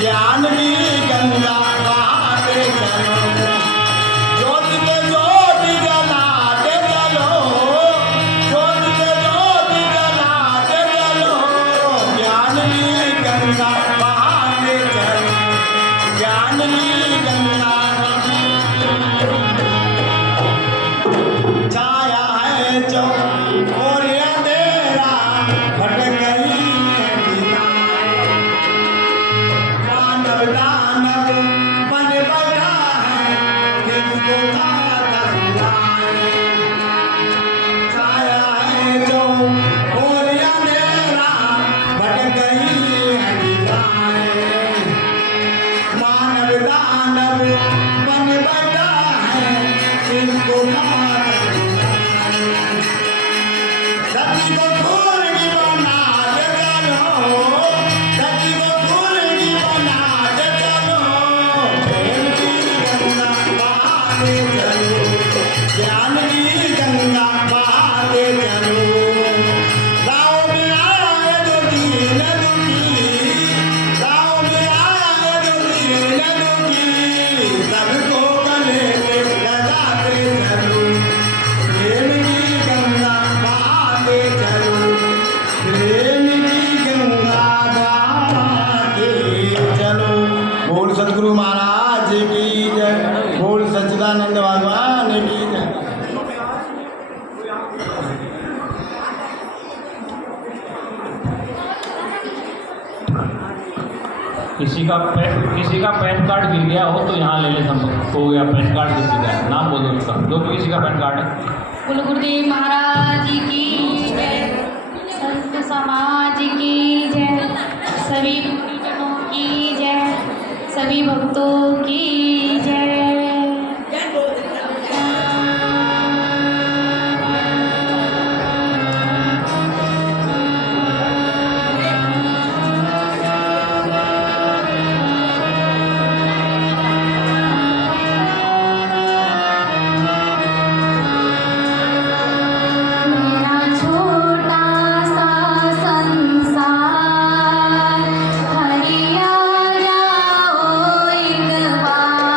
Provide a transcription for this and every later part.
ज्ञान की गंगा बहाते चलो, ज्योति के ज्योति जलाते चलो, ज्योति के ज्योति जलाते चलो, ज्ञान की गंगा बहाते चलो, ज्ञान की गंगा। छाया है चौक और अंधेरा भटक गई है दिशाएं, मानव दानव बन बैठा है किसको खाता सुनाए। छाया है चौक और अंधेरा भटक गई है दिशाएं, मानव दानव बन बैठा है किसको खाता सुनाए। धरती को फूल की बना दे चलो, धरती को फूल की बना दे चलो, प्रेम की गंगा बहाते चलो, ज्ञान की गंगा बहाते चलो। गाँव में आए जो दीन दुखी, गाँव में आए जो दीन दुखी, सबको गले में लगाते चलो, प्रेम की गंगा बहाते चलो, प्रेम की गंगा बहाते चलो। बोल सतगुरु महाराज की जय, बोल सच्चिदानंद भगवान की जय। किसी का पैन कार्ड गिर गया हो तो यहाँ ले ले, हम हो गया पैन कार्ड किसी का, नाम बोलो उसका, जो भी किसी का पैन कार्ड है। कुल गुरुदेव महाराज की जय, संत समाज की जय, सभी गुरुजनों की जय, सभी भक्तों की जय। मेरा छोटा सा संसार हरिया जाओ एक बार।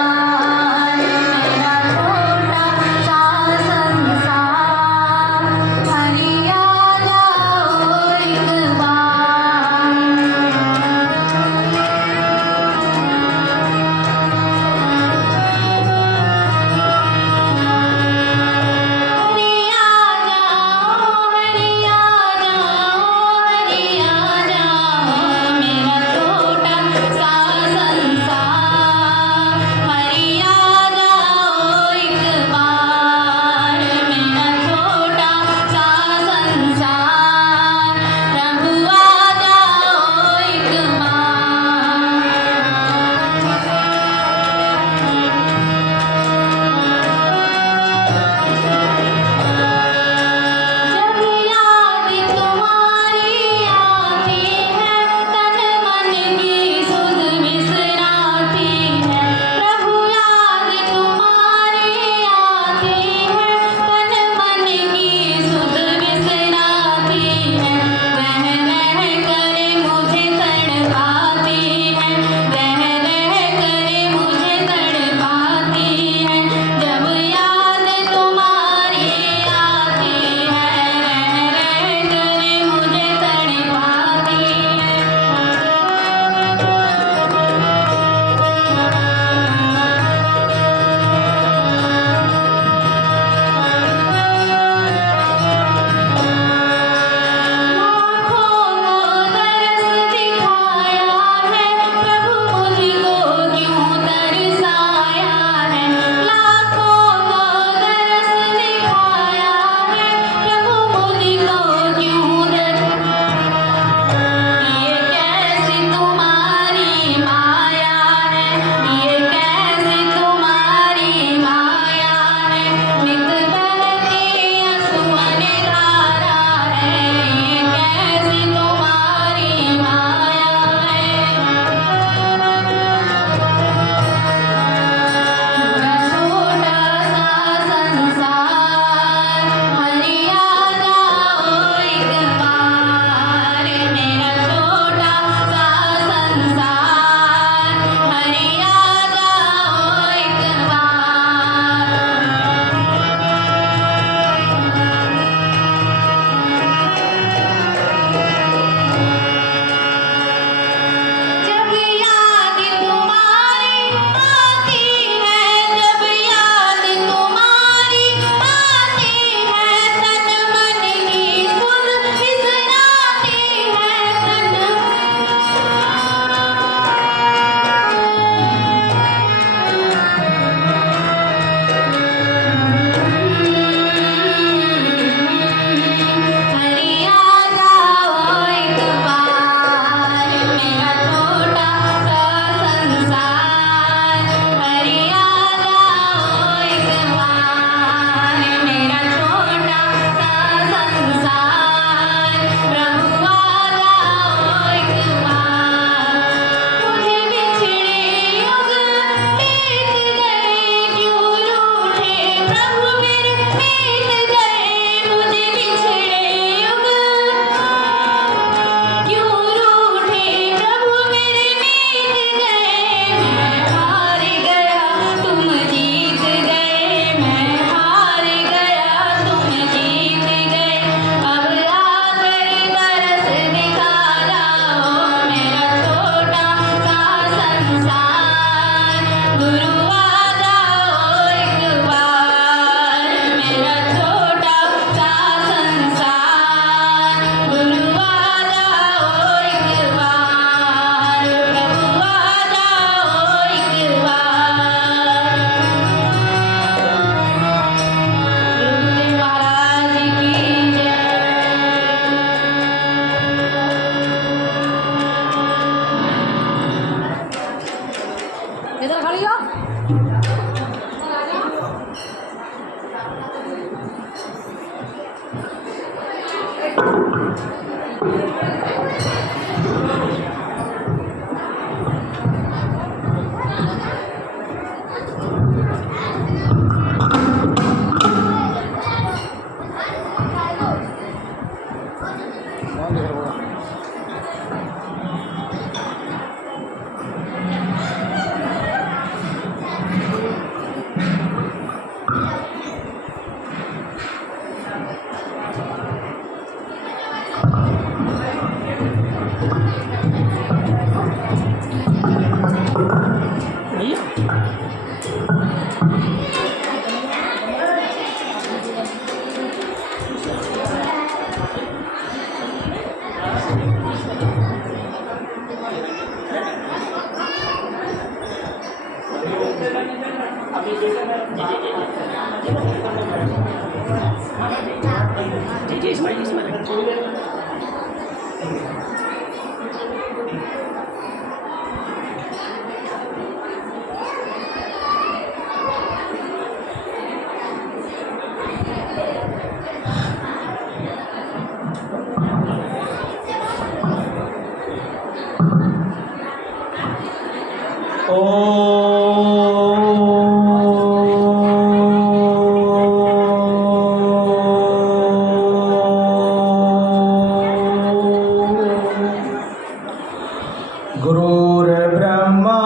गुरुर्ब्रह्मा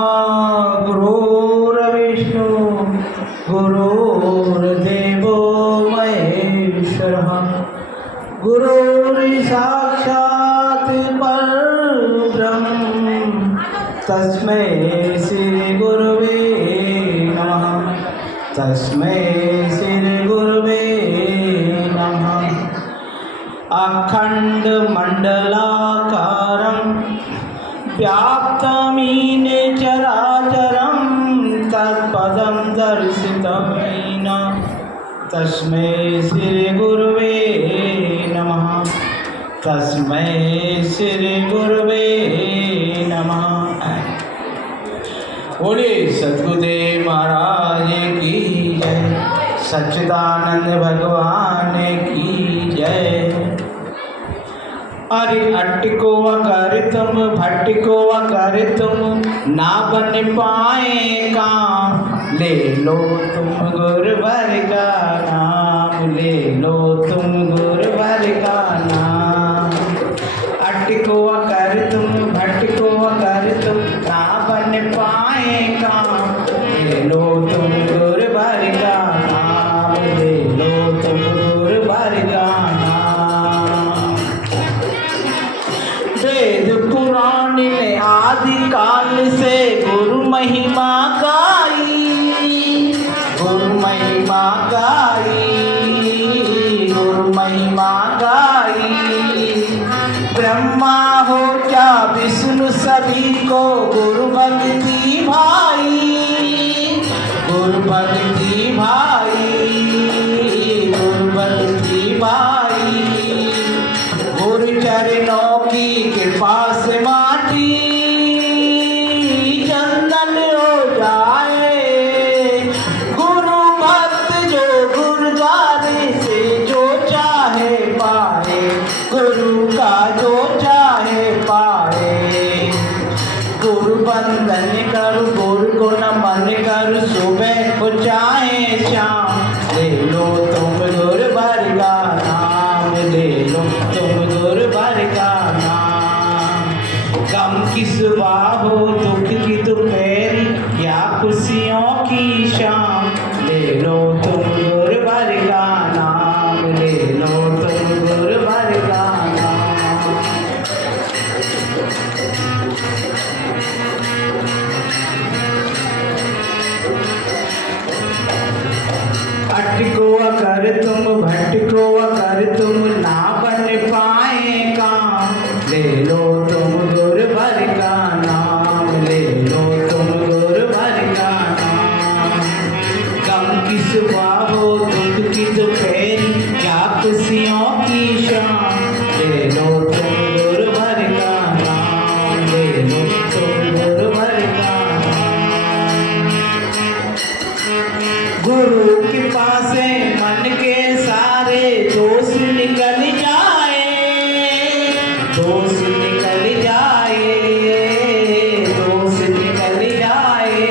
गुरुर्विष्णु गुरुर्देवो महेश्वरः गुरुर्साक्षात् परब्रह्म तस्मै श्री गुरुवे नमः तस्मै श्री गुरुवे नमः अखंड मंडलाकारं व्याप्तमीन चराचरं तत्पदं दर्शितं येन तस्मै श्री गुरुवे नमः तस्मै श्री गुरुवे नमः। बोले सद्गुरुदेव महाराज की जय, सच्चिदानंद भगवान की जय। अरे अटको अगर तुम भटको अगर तुम ना बन पाए काम, ले लो तुम गुरुवर का नाम, ले लो तुम गुरुवर का नाम। अटको अगर तुम भटको अगर तुम ना बन पाए काम, ले लो तुम गुरुवर का नाम, ले लो तुम गुरुवर का नाम। वेद पुराण ने आदि काल से गुरु महिमा गाई, गुरु महिमा गाई, गुरु महिमा गाई। ब्रह्मा हो क्या विष्णु सभी को गुरु भक्ति भाई, गुरु भक्ति भाई, गुरु भक्ति भाई। गुरु चरणों की कृपा से माटी चंदन हो जाए, गुरु भक्त जो गुरुद्वार से जो चाहे पाए, गुरु का जो चाहे पाए। गुरु बंदन करो गुरु को नमन करो, सुबह को चाहे शाम, ले लो तुम गुरुवर का नाम, ले लो तुम गुरुवर का नाम। गम की सुबह हो दुख की दोपहरी या खुशियों की शाम, ले लो तुम गुरुवर का नाम, ले लो तुम गुरुवर का नाम। अटको अगर तुम भटको अगर तुम ना बन पाए काम, ले लो तुम गुरुवर का नाम, ले लो तुम गुरुवर का नाम। गम की सुबह हो दुख की दोपहरी या खुशियों की शाम, ले लो तुम गुरुवर का नाम, ले लो तुम गुरुवर का नाम। गुरु के पास मन के सारे दोष निकल जाए, दोष निकल जाए, दोष निकल जाए।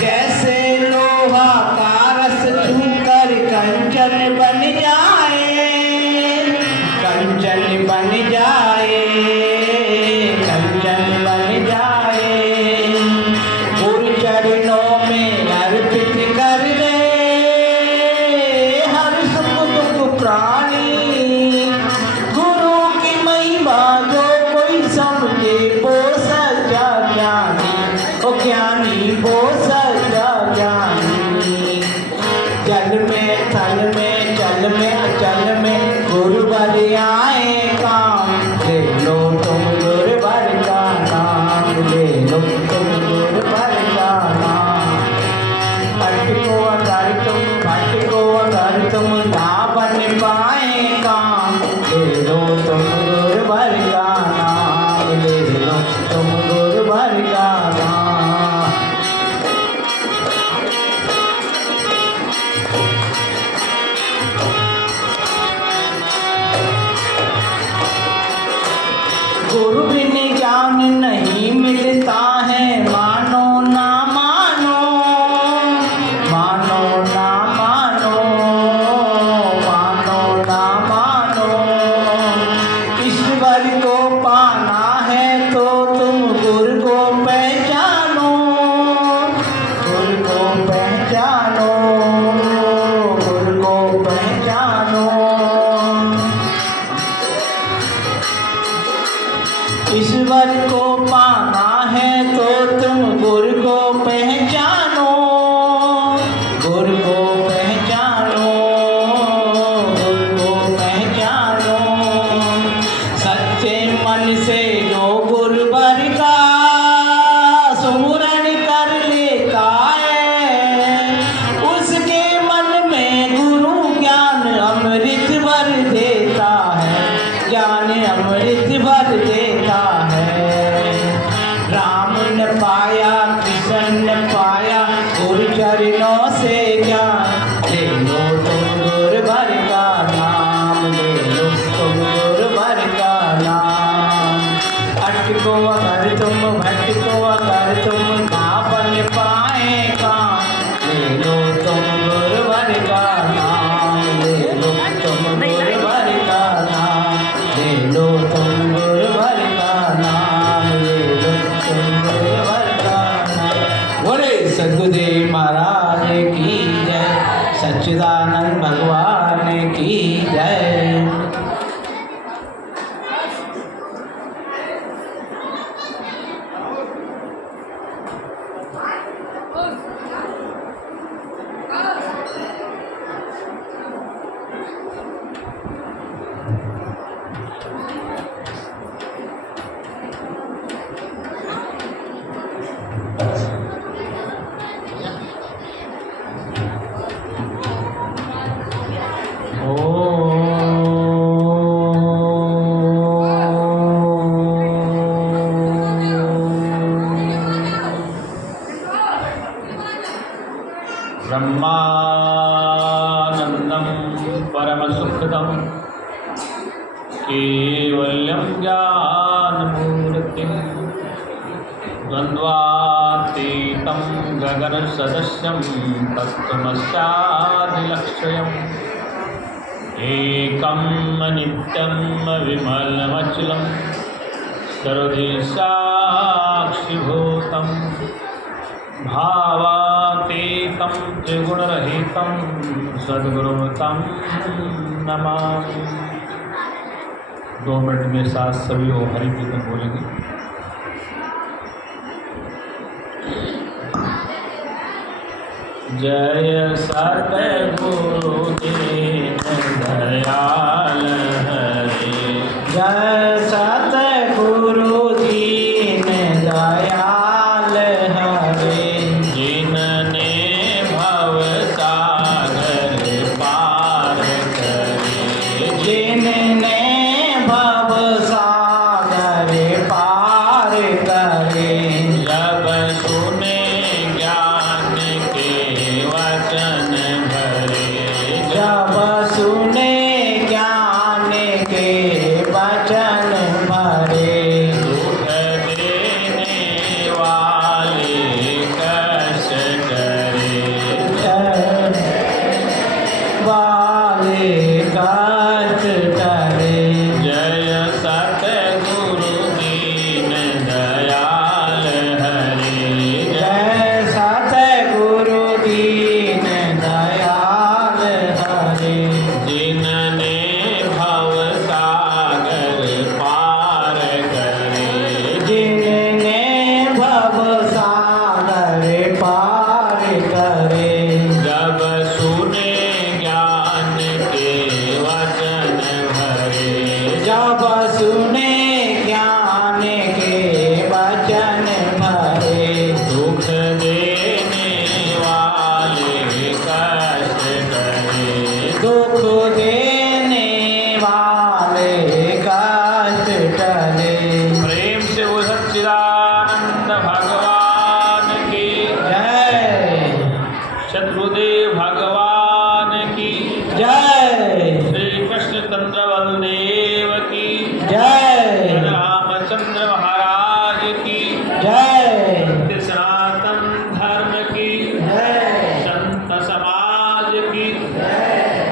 जैसे लोहा का रस छूकर कंचन बन जाए, कंचन बन जाए, कंचन बन जाए। गुरु चरणों में अर्पित कर दे हर सुख दुख प्राणी, गुरु की महिमा जो कोई समझे वो सच्चा ज्ञानी, ओ ज्ञानी वो सच्चा ज्ञानी। जल में थल में जल में अचल में गुरुवर आए काम, ले लो तुम गुरुवर का नाम, ले लो तुम गुरुवर का नाम। भर का नाम। गुरु बिन ज्ञान नहीं मिलता है, मानो ना मानो, मानो ना मानो, मानो ना मानो। ईश्वर को पाना है तो तुम गुरु को पहचानो, गुरु को पहचानो, गुरु को पहचानो। ईश्वर को पाना है तो तुम गुरु को पहचानो, गुरु को पहचानो, गुरु को पहचानो। सच्चे मन से जो गुरु वर का सुमिरन कर लेता है, उसके मन में गुरु ज्ञान अमृत भर देता है, ज्ञान अमृत भर देता है। राम ने पाया कृष्ण ने पाया गुरु चरणों से ज्ञान। ले लो तुम गुरु भर का नाम, ले लो तुम गुरु भर का नाम। अटको अगर तुम भटको अगर तुम ना बन पाए काम, ले लो तुम गुरु भर का नाम, ले लो तुम गुरु भर का नाम, ले लो तुम गुरु भर का नाम, ले लो तुम गुरु भर का नाम। बोले सद्गुरुदेव महाराज की जय, सच्चिदानंद भगवान की जय। ब्रह्मानन्दं परमसुखदं केवल्यं ज्ञानमूर्तिं द्वन्द्वातीतं गगनसदृशं तत्त्वमस्यादिलक्ष्यम् एकं नित्यं विमलमचलं सर्वदेशाक्षिभूतं भावातीतं त्रिगुणरहितं सद्गुरुं तं नमामि। 2 मिनट में साथ सभी वो हरि कीर्तन बोलेंगे। जय सतगुरु दीन दयाल हरे, जय सतगुरु दीन दयाल हरे। जिनने भव सागर पार करे, जिनने भव सागर पार करे। जब सुने ज्ञान के वचन भरे, जब सुने ज्ञान के वचन भरे। दुख देने वाले कष्ट करे, वाले कष्ट करे। जय सतगुरु दीन दयाल सच्चिदानंद भगवान की जय सद्गुरुदेव भगवान की जय श्री कृष्ण चंद्र बलदेव की जय रामचंद्र महाराज की जय सनातन धर्म की जय संत समाज की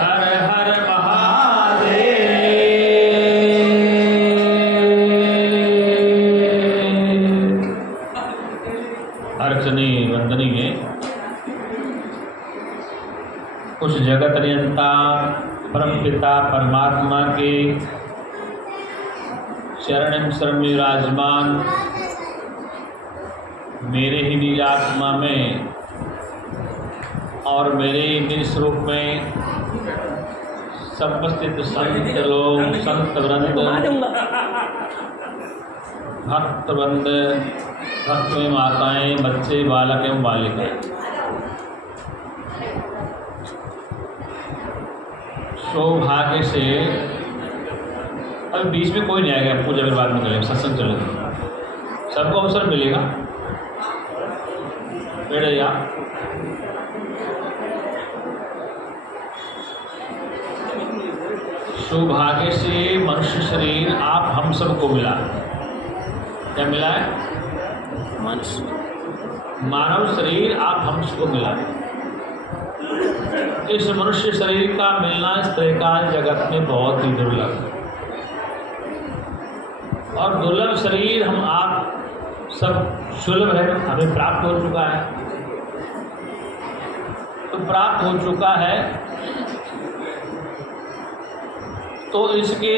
हर हर महादेव। अर्चनी वंदनी है उस जगत नियंता परम पिता परमात्मा के चरण शरण में विराजमान मेरे ही निज आत्मा में और मेरे ही निज स्वरूप में समस्थित संत लोग संत वृंद भक्त वृंद भक्त में माताएं बच्चे बालक एवं बालिकाएं सौभाग्य से अभी बीच में कोई नहीं आएगा पूजा के बाद में करेंगे सत्संग चलेगा सबको अवसर मिलेगा बैठिए सौभाग्य से मनुष्य शरीर आप हम सबको मिला क्या मिला है मानव शरीर आप हम सबको मिला इस मनुष्य शरीर का मिलना इस तरह का जगत में बहुत ही दुर्लभ है और दुर्लभ शरीर हम आप सब सुलभ है हमें प्राप्त हो चुका है तो प्राप्त हो चुका है तो इसके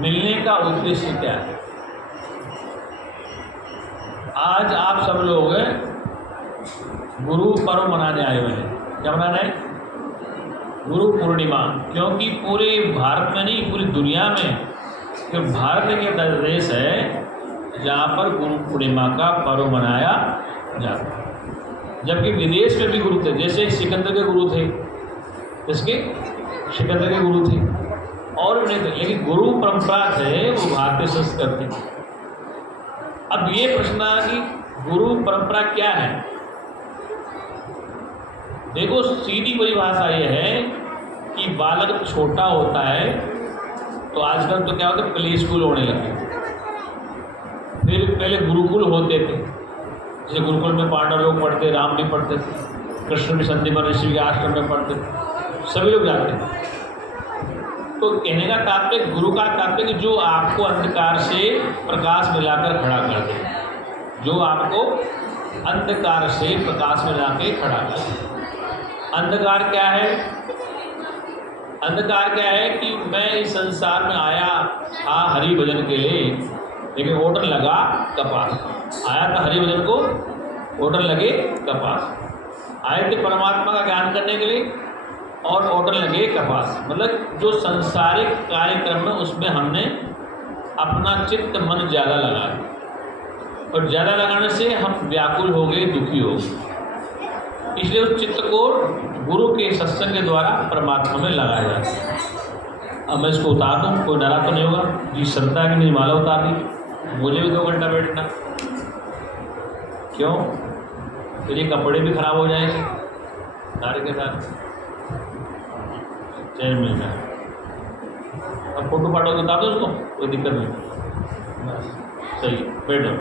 मिलने का उद्देश्य क्या है आज आप सब लोग गुरु पर्व मनाने आए हुए हैं क्या मनाना है गुरु पूर्णिमा क्योंकि पूरे भारत में नहीं पूरी दुनिया में कि भारत एक देश है जहाँ पर गुरु पूर्णिमा का पर्व मनाया जाता है जबकि विदेश में भी गुरु थे जैसे सिकंदर के गुरु थे इसके सिकंदर के गुरु थे और भी नहीं थे लेकिन गुरु परंपरा थे वो भारतीय संस्कृति अब ये प्रश्न है कि गुरु परंपरा क्या है देखो सीधी परिभाषा ये है कि बालक छोटा होता है तो आजकल तो क्या होता है प्ले स्कूल होने लगे फिर पहले गुरुकुल होते थे जैसे गुरुकुल में पांडव लोग पढ़ते राम भी पढ़ते थे कृष्ण भी संदीपन ऋषि के आश्रम में पढ़ते थे सभी लोग जाते थे तो कहने का तात्पर्य गुरु का तात्पर्य कि जो आपको अंधकार से प्रकाश मिलाकर खड़ा कर दे जो आपको अंधकार से प्रकाश मिला के खड़ा कर दे अंधकार क्या है अंधकार क्या है कि मैं इस संसार में आया था हरि भजन के लिए लेकिन ऑर्डर लगा कपास आया था हरि भजन को ऑर्डर लगे कपास आए थे परमात्मा का ज्ञान करने के लिए और ऑर्डर लगे कपास मतलब जो संसारिक कार्यक्रम में उसमें हमने अपना चित्त मन ज़्यादा लगाया और ज़्यादा लगाने से हम व्याकुल हो गए दुखी हो गए इसलिए उस चित्त को गुरु के सत्संग के द्वारा परमात्मा में लगाया जाता है अब मैं इसको उतार दूँ कोई डरा तो नहीं होगा जी श्रद्धा की मेरी माला उतार दी मुझे भी 2 घंटा बैठना क्यों फिर ये कपड़े भी खराब हो जाएंगे सारे के साथ चैन मिल जाए अब फोटो फाटो बता दो उसको कोई दिक्कत नहीं सही बैठो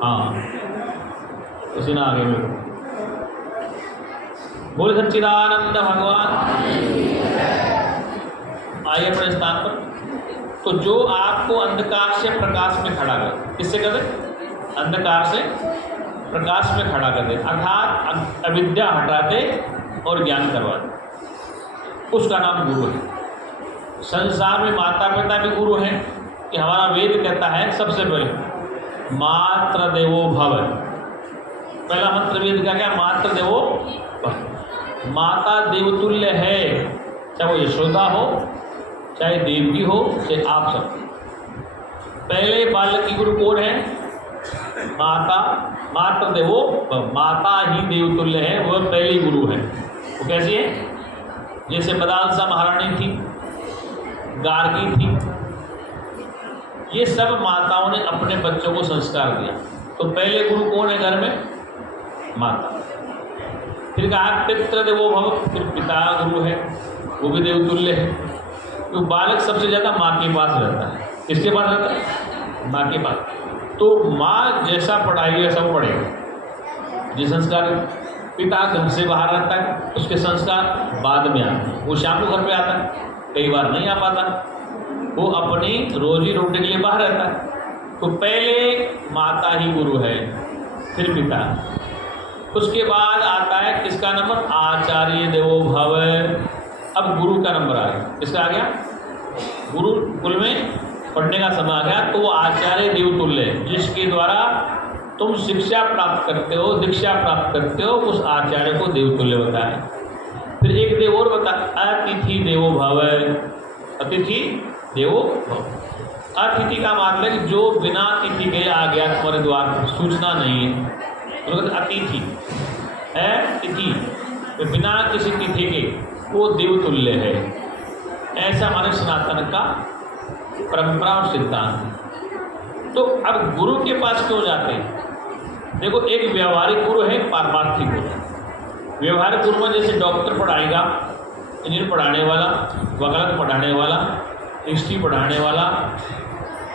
हाँ उसी ना आगे बैठो बोले सच्चिदानंद भगवान आइए अपने स्थान पर तो जो आपको अंधकार से प्रकाश में खड़ा कर किससे कर दे अंधकार से प्रकाश में खड़ा कर दे अर्थात अविद्या हटा दे और ज्ञान करवा दे उसका नाम गुरु है संसार में माता पिता भी गुरु हैं कि हमारा वेद कहता है सबसे पहले मात्र देवो भव पहला मंत्र वेद का क्या मात्र देवो भव माता देवतुल्य है चाहे वो यशोदा हो चाहे देवकी हो चाहे आप सब पहले बालक की गुरु कौन है माता मात्र देवो माता ही देवतुल्य है वह पहली गुरु है वो कैसी है जैसे बदालसा महारानी थी गार्गी थी ये सब माताओं ने अपने बच्चों को संस्कार दिया। तो पहले गुरु कौन है घर में? माता। फिर कहा पितृ देवो भव, फिर पिता गुरु है, वो भी देवतुल्य है। तो बालक सबसे ज़्यादा माँ के पास रहता है। किसके पास रहता है? माँ के पास। तो माँ जैसा पढ़ाएगी वैसा वो पढ़ेगा। जिस संस्कार पिता घर से बाहर रहता है, उसके संस्कार बाद में आते हैं। वो शाम को घर पे आता है, कई बार नहीं आ पाता, वो अपनी रोजी रोटी के लिए बाहर रहता है। तो पहले माता ही गुरु है, फिर पिता, उसके बाद आता है किसका नंबर? आचार्य देवो भव। अब गुरु का नंबर आ गया। किसका आ गया? गुरु कुल में पढ़ने का समय आ गया, तो वो आचार्य देवतुल्य है, जिसके द्वारा तुम शिक्षा प्राप्त करते हो, दीक्षा प्राप्त करते हो, उस आचार्य को देवतुल्य होता है। फिर एक देव और बता, अतिथि देवो भव। अतिथि देवो भव। अतिथि का मतलब है कि जो बिना तिथि के आ गया तुम्हारे द्वार पर, सूचना नहीं है, तो अतिथि है। तिथि तो बिना किसी तिथि के वो देवतुल्य है। ऐसा हमारे सनातन का परंपरा और सिद्धांत। तो अब गुरु के पास क्यों जाते हैं? देखो, एक व्यवहारिक गुरु है, पारमार्थिक गुरु। व्यवहारिक गुरु में जैसे डॉक्टर पढ़ाएगा, इंजीनियर पढ़ाने वाला, वकालत पढ़ाने वाला, हिस्ट्री पढ़ाने वाला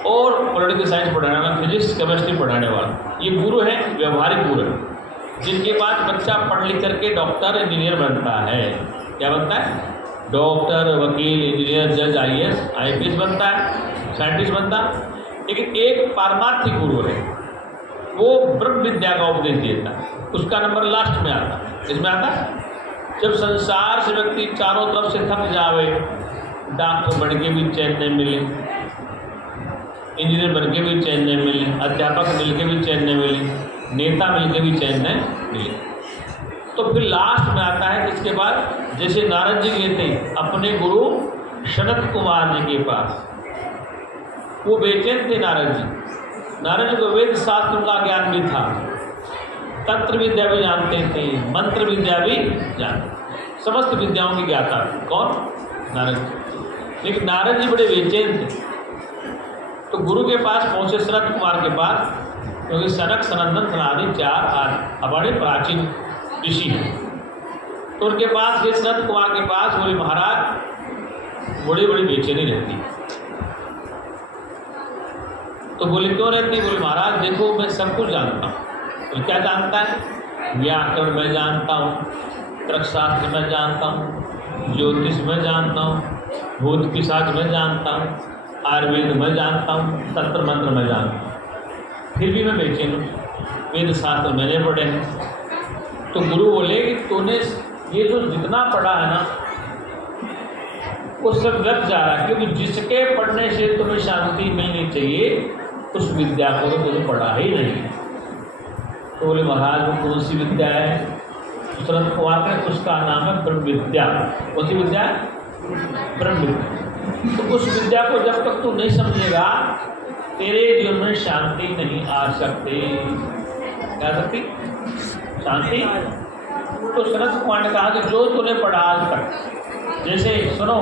और पॉलिटिकल साइंस पढ़ाने वाला, फिजिक्स केमिस्ट्री पढ़ाने वाला, ये गुरु है, व्यवहारिक गुरु है, जिनके बाद बच्चा पढ़ लिख करके डॉक्टर इंजीनियर बनता है। क्या बनता है? डॉक्टर, वकील, इंजीनियर, जज, IAS, IPS बनता है, साइंटिस्ट बनता है। लेकिन एक पारमार्थिक गुरु है, वो ब्रह्म विद्या का उपदेश देता है। उसका नंबर लास्ट में आता है। इसमें आता है जब संसार से व्यक्ति चारों तरफ से थक जावे, डॉक्टर बन के भी चैन नहीं मिले, इंजीनियर बन के भी चैन नहीं मिले, अध्यापक मिल के भी चैन नहीं मिले, नेता मिल के भी चैन नहीं मिले, तो फिर लास्ट में आता है इसके बाद, जैसे नारद जी गए थे अपने गुरु सनत कुमार जी के पास, वो बेचैन थे नारद जी। नारद जी को वेद शास्त्र का ज्ञान भी था, तंत्र विद्या भी जानते थे, मंत्र विद्या भी जानते, समस्त विद्याओं की ज्ञाता थे। कौन? नारद जी। लेकिन नारद जी बड़े बेचैन थे, तो गुरु के पास पहुँचे, सनत कुमार के पास, क्योंकि सनक, सनंदन, सनादि चार हमारे प्राचीन ऋषि हैं। तो उनके पास गए, सनत कुमार के पास, बोले महाराज बड़ी बड़ी बेचैनी रहती है। तो बोले क्यों रहती? बोले महाराज देखो, मैं सब कुछ जानता हूँ। तो क्या जानता है? व्याकरण में जानता हूँ, तर्कशास्त्र में जानता हूँ, ज्योतिष में जानता हूँ, भूत पिशाच में जानता हूँ, आयुर्वेद में जानता हूँ, तंत्र मंत्र में जानता हूँ, फिर भी मैं बेचैन हूँ। वेद शास्त्र मैंने पढ़े हैं। तो गुरु बोले कि तूने ये जो जितना पढ़ा है ना, वो सब व्यर्थ जा रहा है, क्योंकि जिसके पढ़ने से तुम्हें शांति मिलनी चाहिए उस विद्या को तो तुझे पढ़ा ही नहीं। तो बोले महाराज वो कौन सी विद्या है? सनत कुमार ने, उसका नाम है ब्रह्म विद्या। कौन सी विद्या है? ब्रह्म विद्या। तो उस विद्या को जब तक तू नहीं समझेगा, तेरे जीवन में शांति नहीं आ सकती। क्या सकती? शांति। तो सनत कुमार ने कहा कि जो तूने पढ़ा आज तक, जैसे सुनो,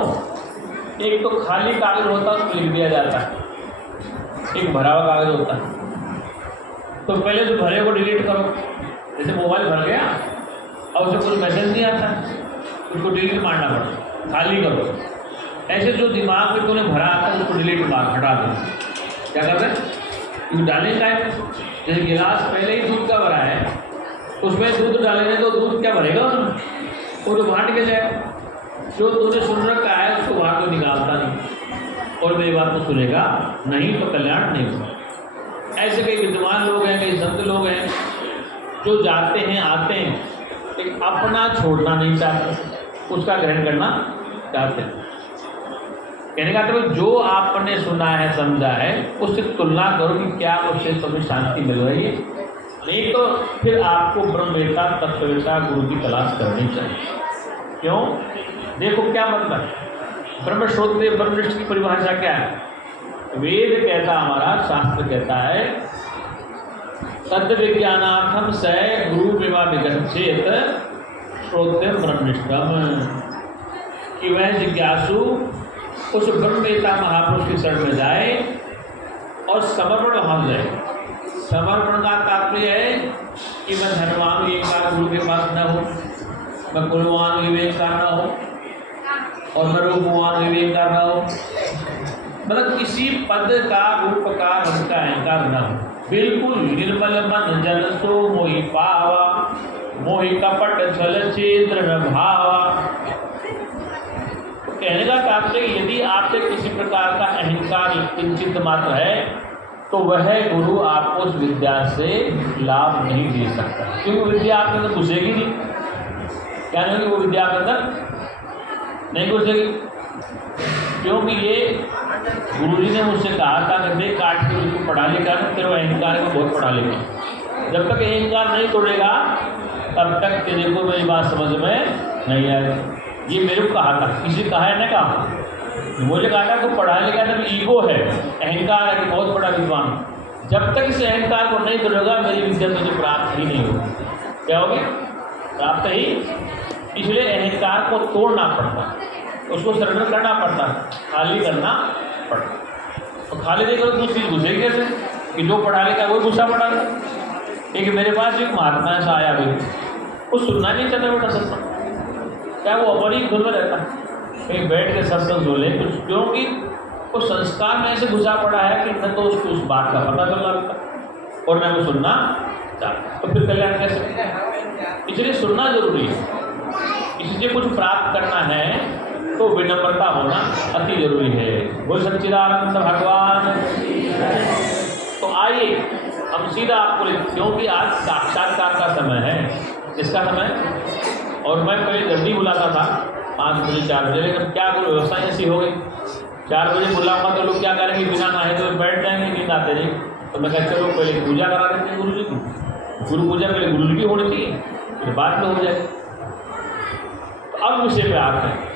एक तो खाली कागज होता है, उसको लिख दिया जाता है, एक भरा हुआ कागज होता है। तो पहले तो भरे को डिलीट करो, जैसे मोबाइल भर गया और उसे कोई मैसेज नहीं आता, उसको डिलीट मारना पड़ता, खाली करो। ऐसे जो दिमाग में तूने भरा आता है उसको डिलीट मार, हटा दो। क्या करते हैं? क्यों डालने का है? जैसे गिलास पहले ही दूध का भरा है, उसमें दूध डालेंगे तो दूध क्या भरेगा उसमें? वो तो बांट के जाए। जो तूने सुन रखा है उसको बाहर तो निकालता नहीं, और मेरी बात तो सुनेगा नहीं तो कल्याण नहीं होगा। ऐसे कई विद्वान लोग हैं, कई संत लोग हैं जो जाते हैं, आते हैं, लेकिन अपना छोड़ना नहीं चाहते, उसका ग्रहण करना चाहते हैं। कहने का मतलब जो आपने सुना है, समझा है, उससे तुलना करो कि क्या उससे तुम्हें शांति मिल रही है। नहीं तो फिर आपको ब्रह्मवेता, तत्ववेता गुरु की तलाश करनी चाहिए। क्यों? देखो क्या मतलब, ब्रह्मश्रोत्रिय ब्रह्मनिष्ठ की परिभाषा क्या है? वेद कहता, हमारा शास्त्र कहता है, तद विज्ञानार्थम स गुरु विवा विगच्छेत श्रोत्रम ब्रह्मनिष्ठम, कि वह जिज्ञासु उस ब्रह्मवेता महापुरुष की शरण में जाए और समर्पण भाव जाए। समर्पण का तात्पर्य है कि मैं धनवान विवेककार गुरु के पास न हो, मैं कुलवान विवेककार न हो और मैं रूपवान विवेककार न हो, मतलब किसी पद का रूप का रंग का अहंकार न हो। बिल्कुल निर्मल मन जन सो मोहि पावा, मोहि कपट छल छिद्र न भावा। कहने का तात्पर्य यदि आपसे किसी प्रकार का अहंकार किंचित मात्र है तो वह गुरु आपको उस विद्या से लाभ नहीं दे सकता, क्योंकि विद्या आपके अंदर घुसेगी नहीं। क्या नहीं होगी वो विद्या आपके अंदर नहीं घुसेगी, क्योंकि ये गुरुजी ने मुझसे कहा था कि देख काट के उसको पढ़ा लेगा ना, तेरे अहंकार को बहुत पढ़ा लेगा। जब तक अहंकार नहीं तोड़ेगा तब तक तेरे को मेरी बात समझ में नहीं आएगी। ये मेरे को कहा था, किसी कहा है ना कहा, मुझे कहा था कि पढ़ा लेगा तब ईगो है, अहंकार है कि बहुत बड़ा विद्वान। जब तक इस अहंकार को नहीं तोड़ेगा मेरी विद्या तुझे प्राप्त ही नहीं होगी। क्या होगी? प्राप्त ही। इसलिए अहंकार को तोड़ना पड़ता, उसको सरेंडर करना पड़ता, खाली करना पड़ता। तो खाली देकर दूसरी घुसेगी कैसे कि जो पढ़ा लेगा वही गुस्सा पड़ा। एक मेरे पास एक महात्मा ऐसा आया भी, वो सुनना नहीं चाहता बेटा सत्संग, क्या वो अपनी धुन में रहता, कहीं बैठ के सत्संग सुन ले कुछ, क्योंकि वो संस्कार में ऐसे घुसा पड़ा है कि न तो उसको उस बात का पता चल रहा था और न वो सुनना चाहता। तो फिर कल्याण कैसे? इसलिए सुनना जरूरी है। इसलिए कुछ प्राप्त करना है तो विनम्रता होना अति जरूरी है। बोल सच्चिदानंद भगवान। तो आइए हम सीधा आपको, क्योंकि आज साक्षात्कार का समय है, इसका समय, और मैं पहले जल्दी बुलाता था 5 बजे 4 बजे, लेकिन क्या कोई व्यवस्था ऐसी हो गई 4 बजे बुलाऊंगा तो लोग क्या करेंगे, बिना नहाए तो बैठ जाएंगे, नींद आते नहीं। तो मैं कहता चलो पहले पूजा करा देते हैं गुरु जी की, गुरु पूजा पहले गुरु जी की होनी चाहिए, फिर बाद में हो जाए। तो अब विषय पे आते हैं।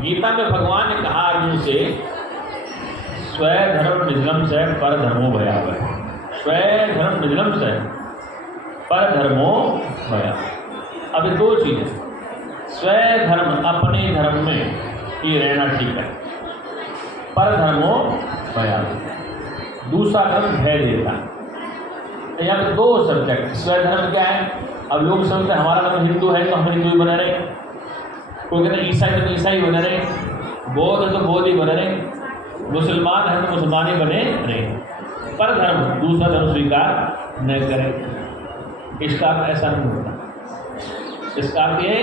गीता में भगवान ने कहा अर्जुन से, स्व धर्म निजलम से पर धर्मो भयावह। स्व धर्म निजलम से पर धर्मो भयावह। अब 2 चीजें, स्व धर्म अपने धर्म में ही रहना ठीक है, पर धर्मो भयावह। दूसरा धर्म भय देता है। यहाँ पे 2 सब्जेक्ट। स्व धर्म क्या है? अब लोग समझते हैं हमारा धर्म हिंदू है तो हम हिंदू ही बने रहे, कोई कहते ईसाई है तो ईसाई बने रहे, बौद्ध है तो बौद्ध ही बने रहे, मुसलमान है तो मुसलमान ही बने रहे, पर धर्म दूसरा धर्म स्वीकार न करें। इसका अर्थ ऐसा नहीं होता। इसका अर्थ ये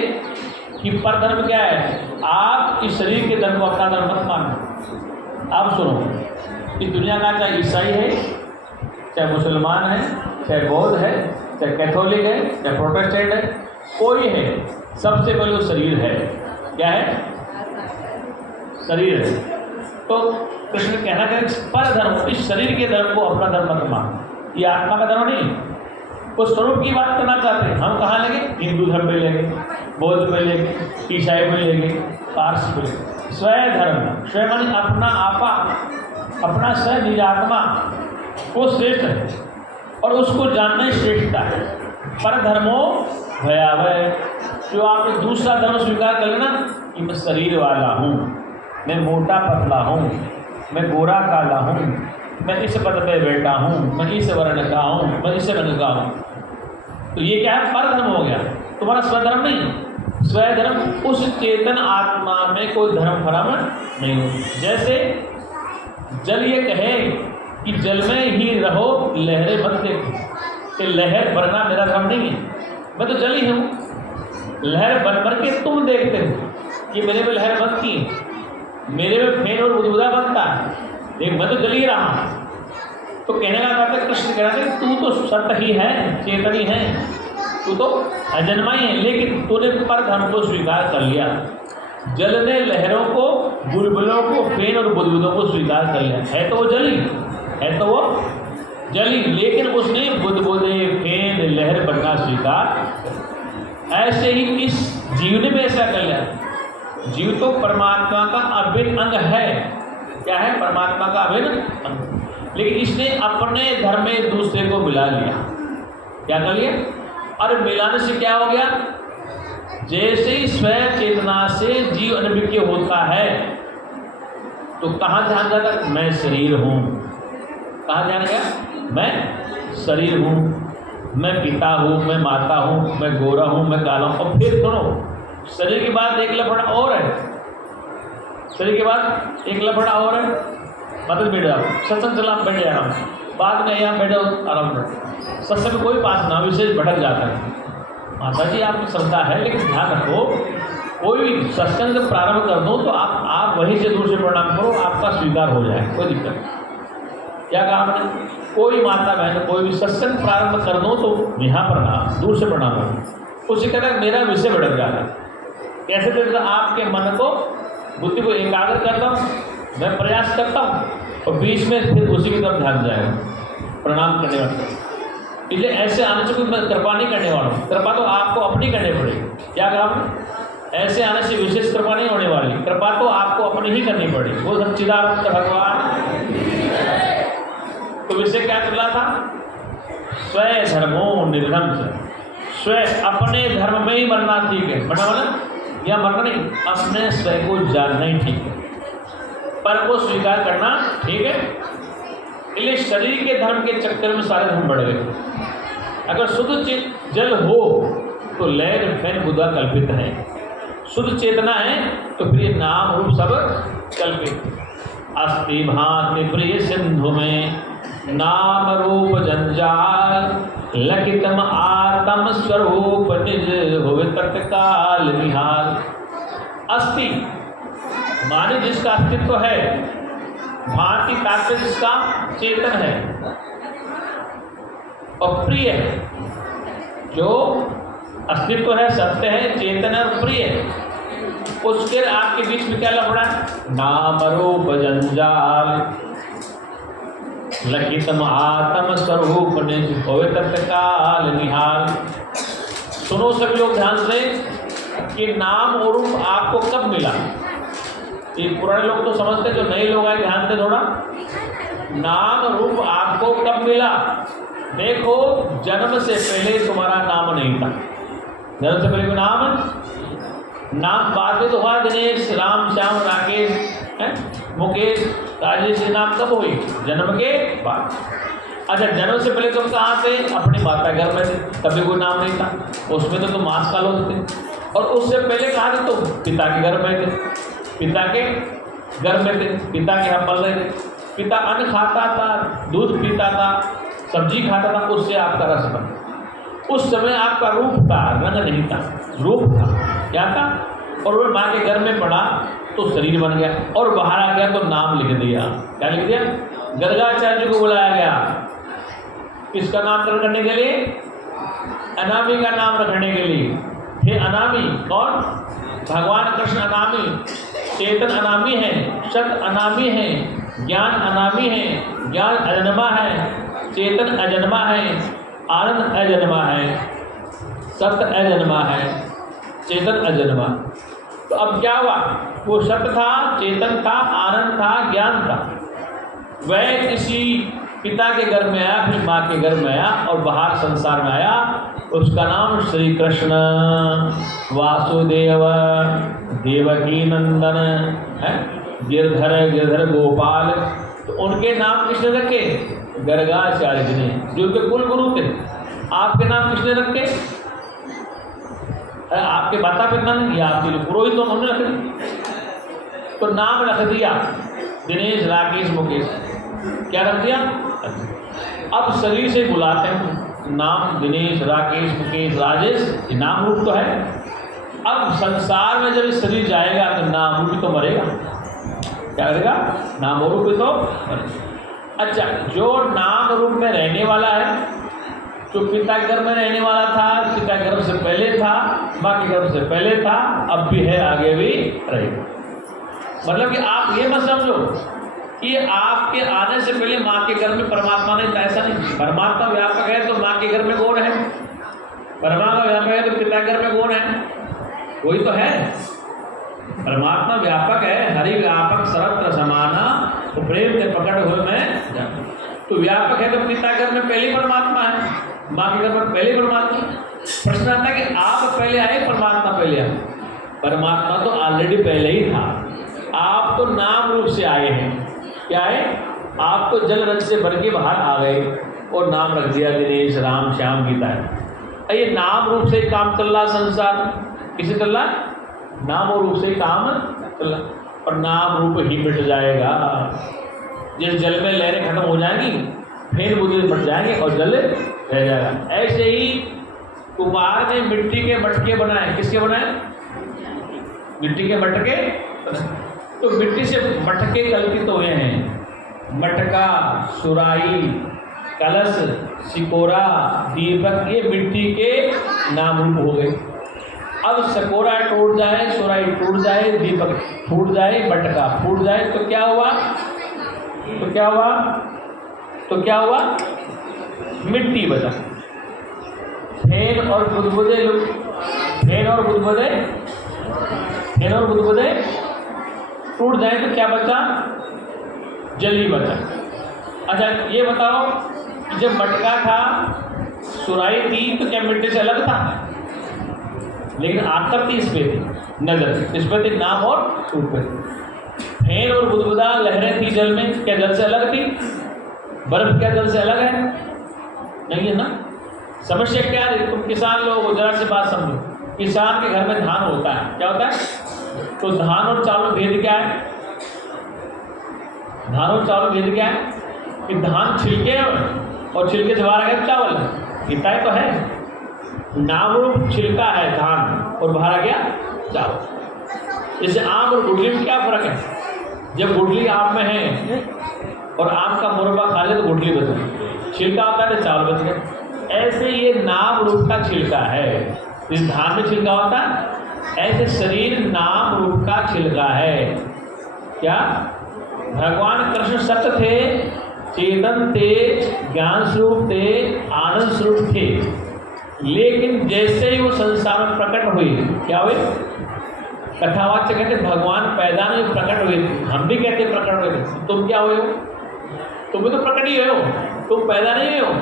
कि पर धर्म क्या है? आप इस शरीर के धर्म को अपना धर्म मत मानो। आप सुनो, इस दुनिया का चाहे ईसाई है, चाहे मुसलमान है, चाहे बौद्ध है, चाहे कैथोलिक है, चाहे प्रोटेस्टेंट है, कोई है, सबसे पहले वो शरीर है। क्या है? शरीर है। तो कृष्ण कहना है पर धर्म, इस शरीर के धर्म को अपना धर्म मत मानो। ये आत्मा का धर्म नहीं, वो स्वरूप की बात करना चाहते हैं। हम कहाँ लेंगे? हिंदू धर्म पे लेंगे, बौद्ध पे लेंगे, ईसाई पे लेंगे, पारसी पे लेंगे। स्व धर्म, स्व माने अपना आपा, अपना स्व निजात्मा, वो श्रेष्ठ है और उसको जानना ही श्रेष्ठता है। पर धर्मो भयावह। जो आपने दूसरा धर्म स्वीकार कर लेना कि मैं शरीर वाला हूँ, मैं मोटा पतला हूँ, मैं गोरा काला हूँ, मैं इस पद पे बैठा हूँ, मैं इस वर्ण का हूँ, मैं इस रंग का हूँ, तो ये क्या है? पर धर्म हो गया। तुम्हारा स्वधर्म नहीं। स्वधर्म उस चेतन आत्मा में कोई धर्म फर्म नहीं होती। जैसे जल ये कहे कि जल में ही रहो, लहरें मत देखो, कि लहर बनना मेरा धर्म नहीं है, मैं तो जल ही हूँ। लहर बन बन के तुम देखते हो कि मेरे में लहर बनती है, मेरे में फेन और बुदबुदा बनता है, लेकिन मैं तो जल ही रहा हूँ। तो कहने का मतलब कृष्ण कह रहे थे तू तो सत्य ही है, चेतन ही है, तू तो अजन्मा ही है, लेकिन तूने पर धर्म को स्वीकार कर लिया। जल ने लहरों को, बुलबुलों को, फेन और बुदबुदों को स्वीकार कर लिया। है तो वो जली, है तो वो जली, लेकिन उसने बुदबुदे, फेन, लहर बनना स्वीकार। ऐसे ही इस जीव ने भी ऐसा कर लिया। जीव तो परमात्मा का अभिन्न अंग है। क्या है? परमात्मा का अभिन्न अंग, लेकिन इसने अपने धर्म में दूसरे को मिला लिया। क्या कर लिया? और मिलाने से क्या हो गया? जैसे ही स्वयं चेतना से जीव अनभिज्ञ होता है, तो कहाँ ध्यान जाता? मैं शरीर हूँ। कहाँ ध्यान गया? मैं शरीर हूँ, मैं पिता हूँ, मैं माता हूँ, मैं गोरा हूँ, मैं काला हूँ। और फिर सुनो, शरीर के बाद एक लफड़ा और है, शरीर के बाद एक लफड़ा और है। मतलब बैठ जाओ, सत्संग चला बैठ जा रहा हूँ, बाद में यहाँ बैठो आराम कर, सत्संग में कोई पास ना विशेष भटक जाता है। माता जी आपकी श्रद्धा है, लेकिन ध्यान रखो, कोई भी सत्संग जब प्रारंभ कर दो तो आप वहीं से दूर से प्रणाम करो, आपका स्वीकार हो जाए, कोई दिक्कत नहीं। क्या कहा आपने? कोई माता बहन कोई भी सत्संग प्रारंभ कर दो तो यहाँ प्रणाम, दूर से प्रणाम करो। उसी तरह मेरा विषय भटक जाता है। कैसे करता? आपके मन को, बुद्धि को एकाग्र करता हूँ, मैं प्रयास करता हूँ और बीच में फिर उसी की तरफ ध्यान जाएगा, प्रणाम करने वाला। इसलिए ऐसे आने से कोई मैं कृपा नहीं करने वाला हूँ, कृपा तो आपको अपनी करनी पड़ेगी। क्या कहा आपने? ऐसे आने से विशेष कृपा नहीं होने वाली, कृपा तो आपको अपनी ही करनी पड़ेगी। वो सच्चिदानंद भगवान। तो विषय क्या चल रहा था? स्वयं धर्मो निर्धर्म से, स्वयं अपने धर्म में ही मरना ठीक है, मरना वाला या मरना नहीं, अपने स्वयं को जानना ही ठीक है, पर को स्वीकार करना ठीक है। इसलिए शरीर के धर्म के चक्कर में सारे धर्म बढ़ गए। अगर शुद्ध जल हो तो लैर फैन बुधा कल्पित है, शुद्ध चेतना है तो फिर नाम रूप सब कल्पित। अस्ति भांति प्रिय सिंधु में नाम रूप जंजाल, लकितम आत्म स्वरूप निज होवे तत्काल निहाल। अस्ति माने जिसका अस्तित्व है, भांति तात्पर्य जिसका चेतन है, और प्रिय है, जो अस्तित्व है, सत्य है, चेतन है और प्रिय है, उसके आपके बीच में क्या लफड़ा? नाम रूप जंजाल, लकितम आत्म स्वरूप निज होवे तत्काल निहाल। सुनो सभी लोग ध्यान से कि नाम और रूप आपको कब मिला? ये पुराने लोग तो समझते, जो नए लोग आए ध्यान से थोड़ा। नाम रूप आपको कब मिला? देखो, जन्म से पहले तुम्हारा नाम नहीं था। जन्म से पहले नाम बाद में तो हुआ, दिनेश, राम, श्याम, राकेश, मुकेश, राजेश, नाम कब हुई? जन्म के बाद। अच्छा, जन्म से पहले तुम कहाँ थे? अपनी माता घर में थे, तभी कोई नाम नहीं था, उसमें तो तुम मांस काल होते थे। और उससे पहले कहाँ थे तुम? पिता के घर में थे, पिता के घर में थे, पिता के यहाँ पल रहे थे। पिता अन्न खाता था, दूध पीता था, सब्जी खाता था, उससे आपका रस बना। उस समय आपका रूप था, रंग नहीं था, रूप था। क्या था? और वो माँ के घर में पड़ा तो शरीर बन गया, और बाहर आ गया तो नाम लिख दिया। क्या लिख दिया? गर्गाचार्य को बुलाया गया, किसका नामकरण करने के लिए? अनामी का नाम रखने के लिए। हे अनामी कौन? भगवान कृष्ण अनामी, चेतन अनामी है, सत अनामी है, ज्ञान अनामी है, ज्ञान अजन्मा है, चेतन अजन्मा है, आनंद अजन्मा है, सत्य अजन्मा है, चेतन अजन्मा। तो अब क्या हुआ? वो सत्य था, चेतन था, आनंद था, ज्ञान था। वह किसी पिता के घर में आया, फिर माँ के घर में आया और बाहर संसार में आया। उसका नाम श्री कृष्ण वासुदेव देवकी नंदन है, गिरधर गोपाल। तो उनके नाम किसने रखे? गर्गाचार्य जी ने, जो उनके कुल गुरु थे। आपके नाम किसने रखे? आपके माता पिता ने या आपके पुरोहित तो उन्होंने रख दिया। तो नाम रख दिया दिनेश, राकेश, मुकेश, क्या रख दिया? अब शरीर से बुलाते हैं नाम, दिनेश, राकेश, मुकेश, राजेश, ये नाम रूप तो है। अब संसार में जब शरीर जाएगा तो नाम रूप तो मरेगा। क्या करेगा? नाम रूप तो मरेगा। अच्छा, जो नाम रूप में रहने वाला है, जो पिता के घर में रहने वाला था, पिता के घर से पहले था, माँ के घर से पहले था, अब भी है, आगे भी रहेगा। मतलब कि आप ये मत समझो कि आपके आने से पहले माँ के घर में परमात्मा नहीं था, ऐसा नहीं। परमात्मा व्यापक है तो माँ के घर में कौन है? परमात्मा व्यापक है तो पिता के घर में कौन है? वही तो है। परमात्मा व्यापक है, हरि व्यापक सर्वत्र समाना, तो प्रेम से पकड़ हुए मैं। तो व्यापक है तो पिता घर में पहले परमात्मा है, माँ के घर में पहले परमात्मा। प्रश्न आता है कि आप पहले आए, परमात्मा पहले आए? परमात्मा तो ऑलरेडी पहले ही था, आप तो नाम रूप से आए हैं। क्या है? आप तो जल रज से भर के बाहर आ गए और नाम रख दिया दिनेश, राम, श्याम, गीता है। ये नाम रूप से ही काम चल रहा संसार। किसे चल रहा? नाम रूप से ही काम चल रहा, और नाम रूप ही मिट जाएगा। जिस जल में लहरें खत्म हो जाएंगी, फिर बूंदे मिट जाएंगे और जल रह जाएगा। ऐसे ही कुमार ने मिट्टी के मटके बनाए। किसके बनाए? मिट्टी के मटके। तो मिट्टी से मटके कल्पित हुए हैं। मटका, सुराही, कलश, सिकोरा, दीपक, ये मिट्टी के नाम रूप हो गए। अब सिकोरा टूट जाए, सुराही टूट जाए, दीपक फूट जाए, मटका फूट जाए, तो क्या हुआ? मिट्टी बचा। फेन और बुदबुदे टूट जाए तो क्या बचा? जल ही बचा। अच्छा ये बताओ, जब मटका था, सुराही थी, तो क्या मिट्टी से अलग था? लेकिन आकर थी इस पे थी, नजर इस पे थी, नाम और रूप पे। फेन और बुदबुदा लहरें थी जल में, क्या जल से अलग थी? बर्फ क्या जल से अलग है? नहीं है ना। समस्या क्या है? तुम किसान लोग हो, जरा से बात समझो। किसान के घर में धान होता है, क्या होता है? तो धान और चावल में भेद क्या है? धान और चावल भेद क्या है? कि धान छिलके और छिलके से बाहर आ गया चावल, इतना तो है। नाम रूप छिलका है धान और बाहर आ गया चावल। जैसे आम और गुठली में क्या फर्क है? जब गुठली आम में है और आम का मुरब्बा खा ले तो गुठली बच गई, छिलका होता है तो चावल बच गए। ऐसे ये नाम रूप का छिलका है। इस धान में छिलका होता है, ऐसे शरीर नाम रूप का छिलका है। क्या? भगवान कृष्ण सत्य थे, चेतन थे, ज्ञान स्वरूप थे, आनंद स्वरूप थे, लेकिन जैसे ही वो संसार में प्रकट हुए, क्या हुए? कथावाच्य कहते भगवान पैदा नहीं, प्रकट हुए थे। हम भी कहते प्रकट हुए थे। तुम क्या हुए हो? तुम भी तो प्रकट ही हुए हो, तुम पैदा नहीं हुए हो।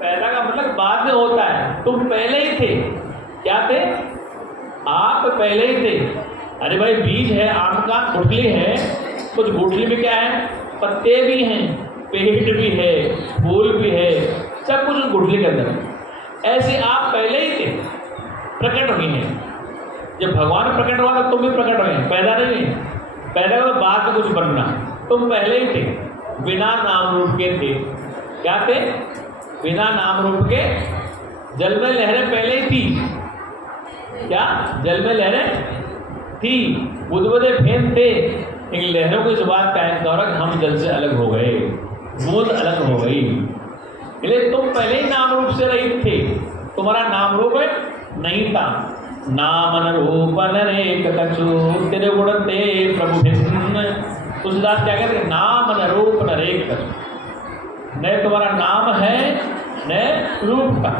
पैदा का मतलब बाद में होता है, तुम पहले ही थे। क्या थे? आप पहले ही थे। अरे भाई, बीज है आम का, गुठली है, कुछ गुठली में क्या है? पत्ते भी हैं, पेड़ भी है, फूल भी है, सब कुछ उस गुठली के अंदर है। ऐसे आप पहले ही थे, प्रकट हुए हैं। जब भगवान प्रकट हुआ तो तुम भी प्रकट हुए हैं, पैदा नहीं है। पैदा तो बाद में कुछ बनना, तुम पहले ही थे, बिना नाम रूप के थे। क्या थे? बिना नाम रूप के। जल में लहरें पहले ही थी। क्या? जल में लहरें थी, बुदबुदे फेन थे, इन लहरों को इस बात कायम कर हम जल से अलग हो गए, बूंद अलग हो गई। इसलिए तुम पहले ही नाम रूप से रहित थे, तुम्हारा नाम रूप नहीं था। नामन रूप नरेक कछु तेरे गुण ते प्रभु भिन्न। तुलसीदास क्या कहते हैं? नामन रूप नरेक कछु। न तुम्हारा नाम है न रूप का।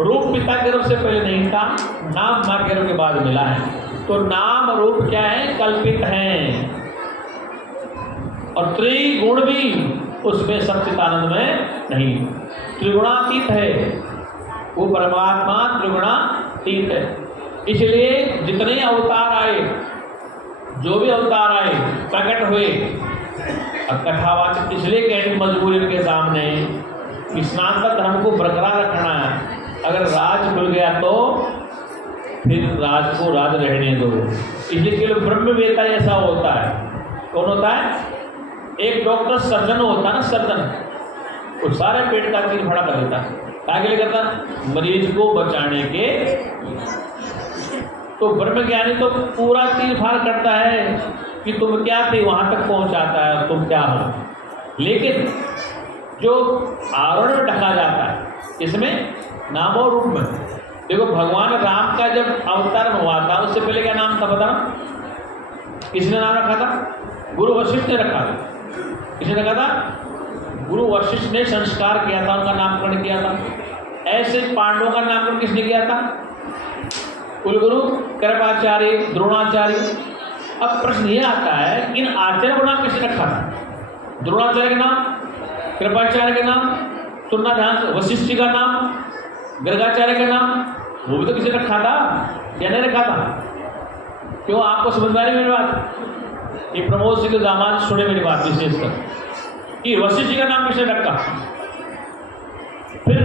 रूप पिता के रूप से पहले नहीं था, नाम माँ के रूप के बाद मिला है। तो नाम रूप क्या है? कल्पित हैं। और त्रिगुण भी उसमें सच्चिदानंद में नहीं, त्रिगुणातीत है वो परमात्मा, त्रिगुणातीत है। इसलिए जितने अवतार आए, जो भी अवतार आए, प्रकट हुए। अब कथावाचक इसलिए कहने मजबूर इनके सामने कि सनातन धर्म को बरकरार रखना है। अगर राज खुल गया तो फिर राज को राज रहने दो। इसलिए केवल ब्रह्मवेत्ता ऐसा होता है। कौन होता है? एक डॉक्टर सर्जन होता है ना, सर्जन, वो सारे पेट का चीज खड़ा कर देता है। क्या के लिए करता? मरीज को बचाने के। तो ब्रह्मज्ञानी तो पूरा चीज फाड़ करता है कि तुम क्या थे, वहां तक पहुंचाता है तुम क्या हो। लेकिन जो आवरण में ढका जाता है, इसमें नाम और रूप में। देखो भगवान राम का जब अवतरण हुआ था, उससे पहले क्या नाम था बताना? किसने नाम रखा था? गुरु वशिष्ठ ने रखा था। किसने रखा था? गुरु वशिष्ठ ने संस्कार किया था, उनका नामकरण किया था। ऐसे पांडवों का नामकरण किसने किया था? कुलगुरु कृपाचार्य, द्रोणाचार्य। अब प्रश्न ये आता है, इन आचार्य का नाम किसने रखा था? द्रोणाचार्य का नाम, कृपाचार्य का नाम, सुनना ध्यान से, वशिष्ठ जी का नाम, गर्गाचार्य का नाम, वो भी तो किसी ने रखा था या नहीं रखा था? क्यों, आपको समझ में आ रही मेरी बात? ये प्रमोद सिंह के दामाद सुने मेरी बात विशेषकर कि वशिष्ठ जी का नाम किसने रखा, फिर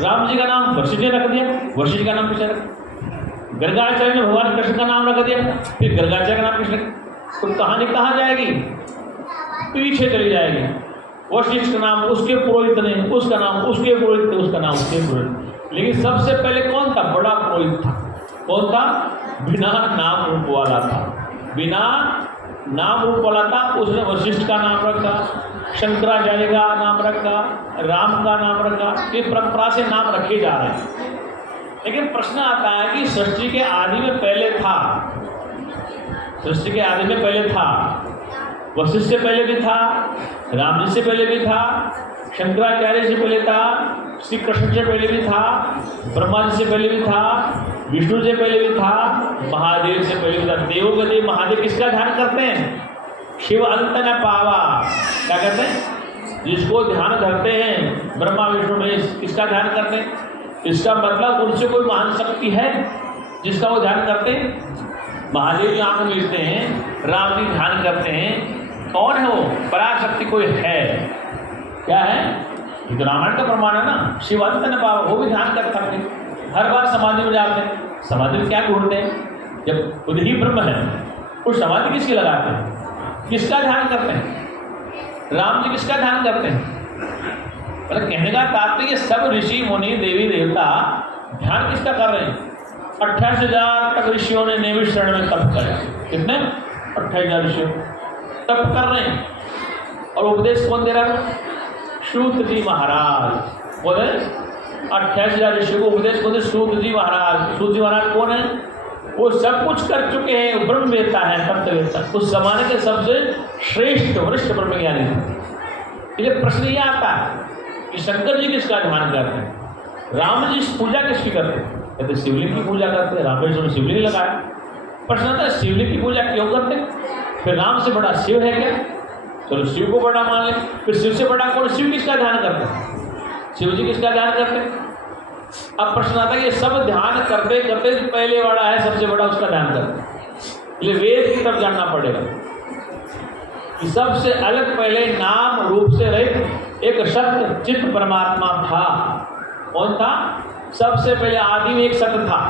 राम जी का नाम वशिष्ठ ने रख दिया, वशिष्ठ जी का नाम किसने रखा, गर्गाचार्य ने भगवान कृष्ण का नाम रख दिया, फिर गर्गाचार्य का नाम किसने, तो कहानी कहाँ जाएगी, पीछे चली जाएगी। वशिष्ठ का नाम उसके पुरोहित ने, उसका नाम उसके पुरोहित ने, उसका नाम उसके पुरोहित। लेकिन सबसे पहले कौन था, बड़ा पुरोहित था, कौन था, बिना नाम रूप वाला था, बिना नाम रूप वाला था, उसने वशिष्ठ का नाम रखा, शंकराचार्य का नाम रखा, राम का नाम रखा। ये परंपरा से नाम रखे जा रहे हैं। लेकिन प्रश्न आता है कि सृष्टि के आदि में पहले था, सृष्टि के आदि में पहले था, वशिष्ठ से पहले भी था, राम जी से पहले भी था, शंकराचार्य से पहले था, श्री कृष्ण से पहले भी था, ब्रह्मा जी से पहले भी था, विष्णु से पहले भी था, महादेव से पहले भी था। देवों के देव महादेव किसका ध्यान करते हैं, शिव अंत न पावा, क्या कहते हैं, जिसको ध्यान धरते हैं ब्रह्मा विष्णु महेश, किसका ध्यान करते हैं, इसका मतलब उनसे कोई महान शक्ति है जिसका वो ध्यान करते हैं। महादेव जी आंख मिलते हैं, राम जी ध्यान करते हैं, कौन है वो, पराशक्ति कोई है, क्या है, ये तो रामायण का प्रमाण है ना। शिव अंत न पावा, वो भी ध्यान कर सकते, हर बार समाधि में जाते हैं, समाधि में क्या ढूंढते हैं, जब खुद ही ब्रह्म है उस समाधि किसकी लगाते हैं, किसका ध्यान करते हैं, राम जी किसका ध्यान करते हैं। मतलब कहने का तात्पर्य सब ऋषि मुनि देवी देवता ध्यान किसका कर रहे हैं, 28,000 तक ऋषियों ने नैमिषारण्य में तप किया। कितने, 28,000 ऋषि तप कर रहे हैं। और उपदेश कौन दे रहा है, सूत जी महाराज बोले, 28,000 ऋषियों को उपदेश कौन दे, सूत जी महाराज। सूत जी महाराज कौन है, वो सब कुछ कर चुके हैं, ब्रह्मवेत्ता है, तत्ववेत्ता, उस जमाने के सबसे श्रेष्ठ वरिष्ठ ब्रह्मज्ञानी थे। इसलिए प्रश्न ये आता है कि शंकर जी किसका ध्यान करते हैं, राम जी पूजा किसकी करते हैं, कहते शिवलिंग की पूजा करते हैं, रामेश्वर ने शिवलिंग लगाया। प्रश्न आता है शिवलिंग की पूजा क्यों करते हैं, फिर राम से बड़ा शिव है क्या, चलो शिव को बड़ा मान ले, फिर शिव से बड़ा कौन, शिव किसका ध्यान करते हैं, शिव जी किसका ध्यान करते हैं। अब प्रश्न आता है ये सब ध्यान करते करते पहले वाला है सबसे बड़ा, उसका ध्यान करते हैं। इसलिए वेद की तरफ जानना पड़ेगा कि सबसे अलग पहले नाम रूप से रहित एक सत्य चित्त परमात्मा था। कौन था, सबसे पहले आदि में एक सत्य था।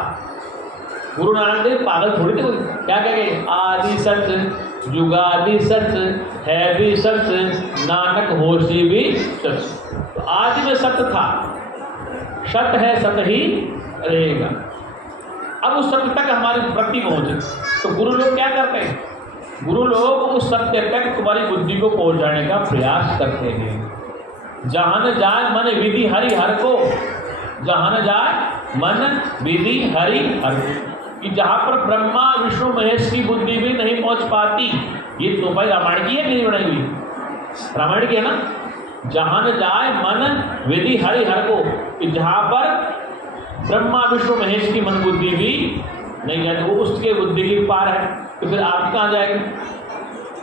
गुरु नानक देव पागल थोड़ी थे, क्या कहेंगे, आदि सत्य जुगादि सत्य है भी सत्य, नानक होशी भी सत्य। तो आदि में सत्य था, सत्य है, सत्य ही रहेगा। अब उस सत्य तक हमारी वृत्ति पहुंचे तो गुरु लोग क्या करते हैं, गुरु लोग उस सत्य तक तुम्हारी बुद्धि को पहुंचाने का प्रयास करते हैं। जहाँ न जाए मन विधि हरि हर को, जहाँ न जाए मन विधि हरि हर को, कि जहाँ पर ब्रह्मा विष्णु महेश की बुद्धि भी नहीं पहुंच पाती। ये तो भाई रामायण की है कि नहीं बनाई हुई, रामायण की है ना। जहाँ न जाए मन विधि हरि हर को, कि जहाँ पर ब्रह्मा विष्णु महेश की मन बुद्धि भी नहीं है, वो उसके बुद्धि की पार है, तो फिर आप कहाँ जाएंगे।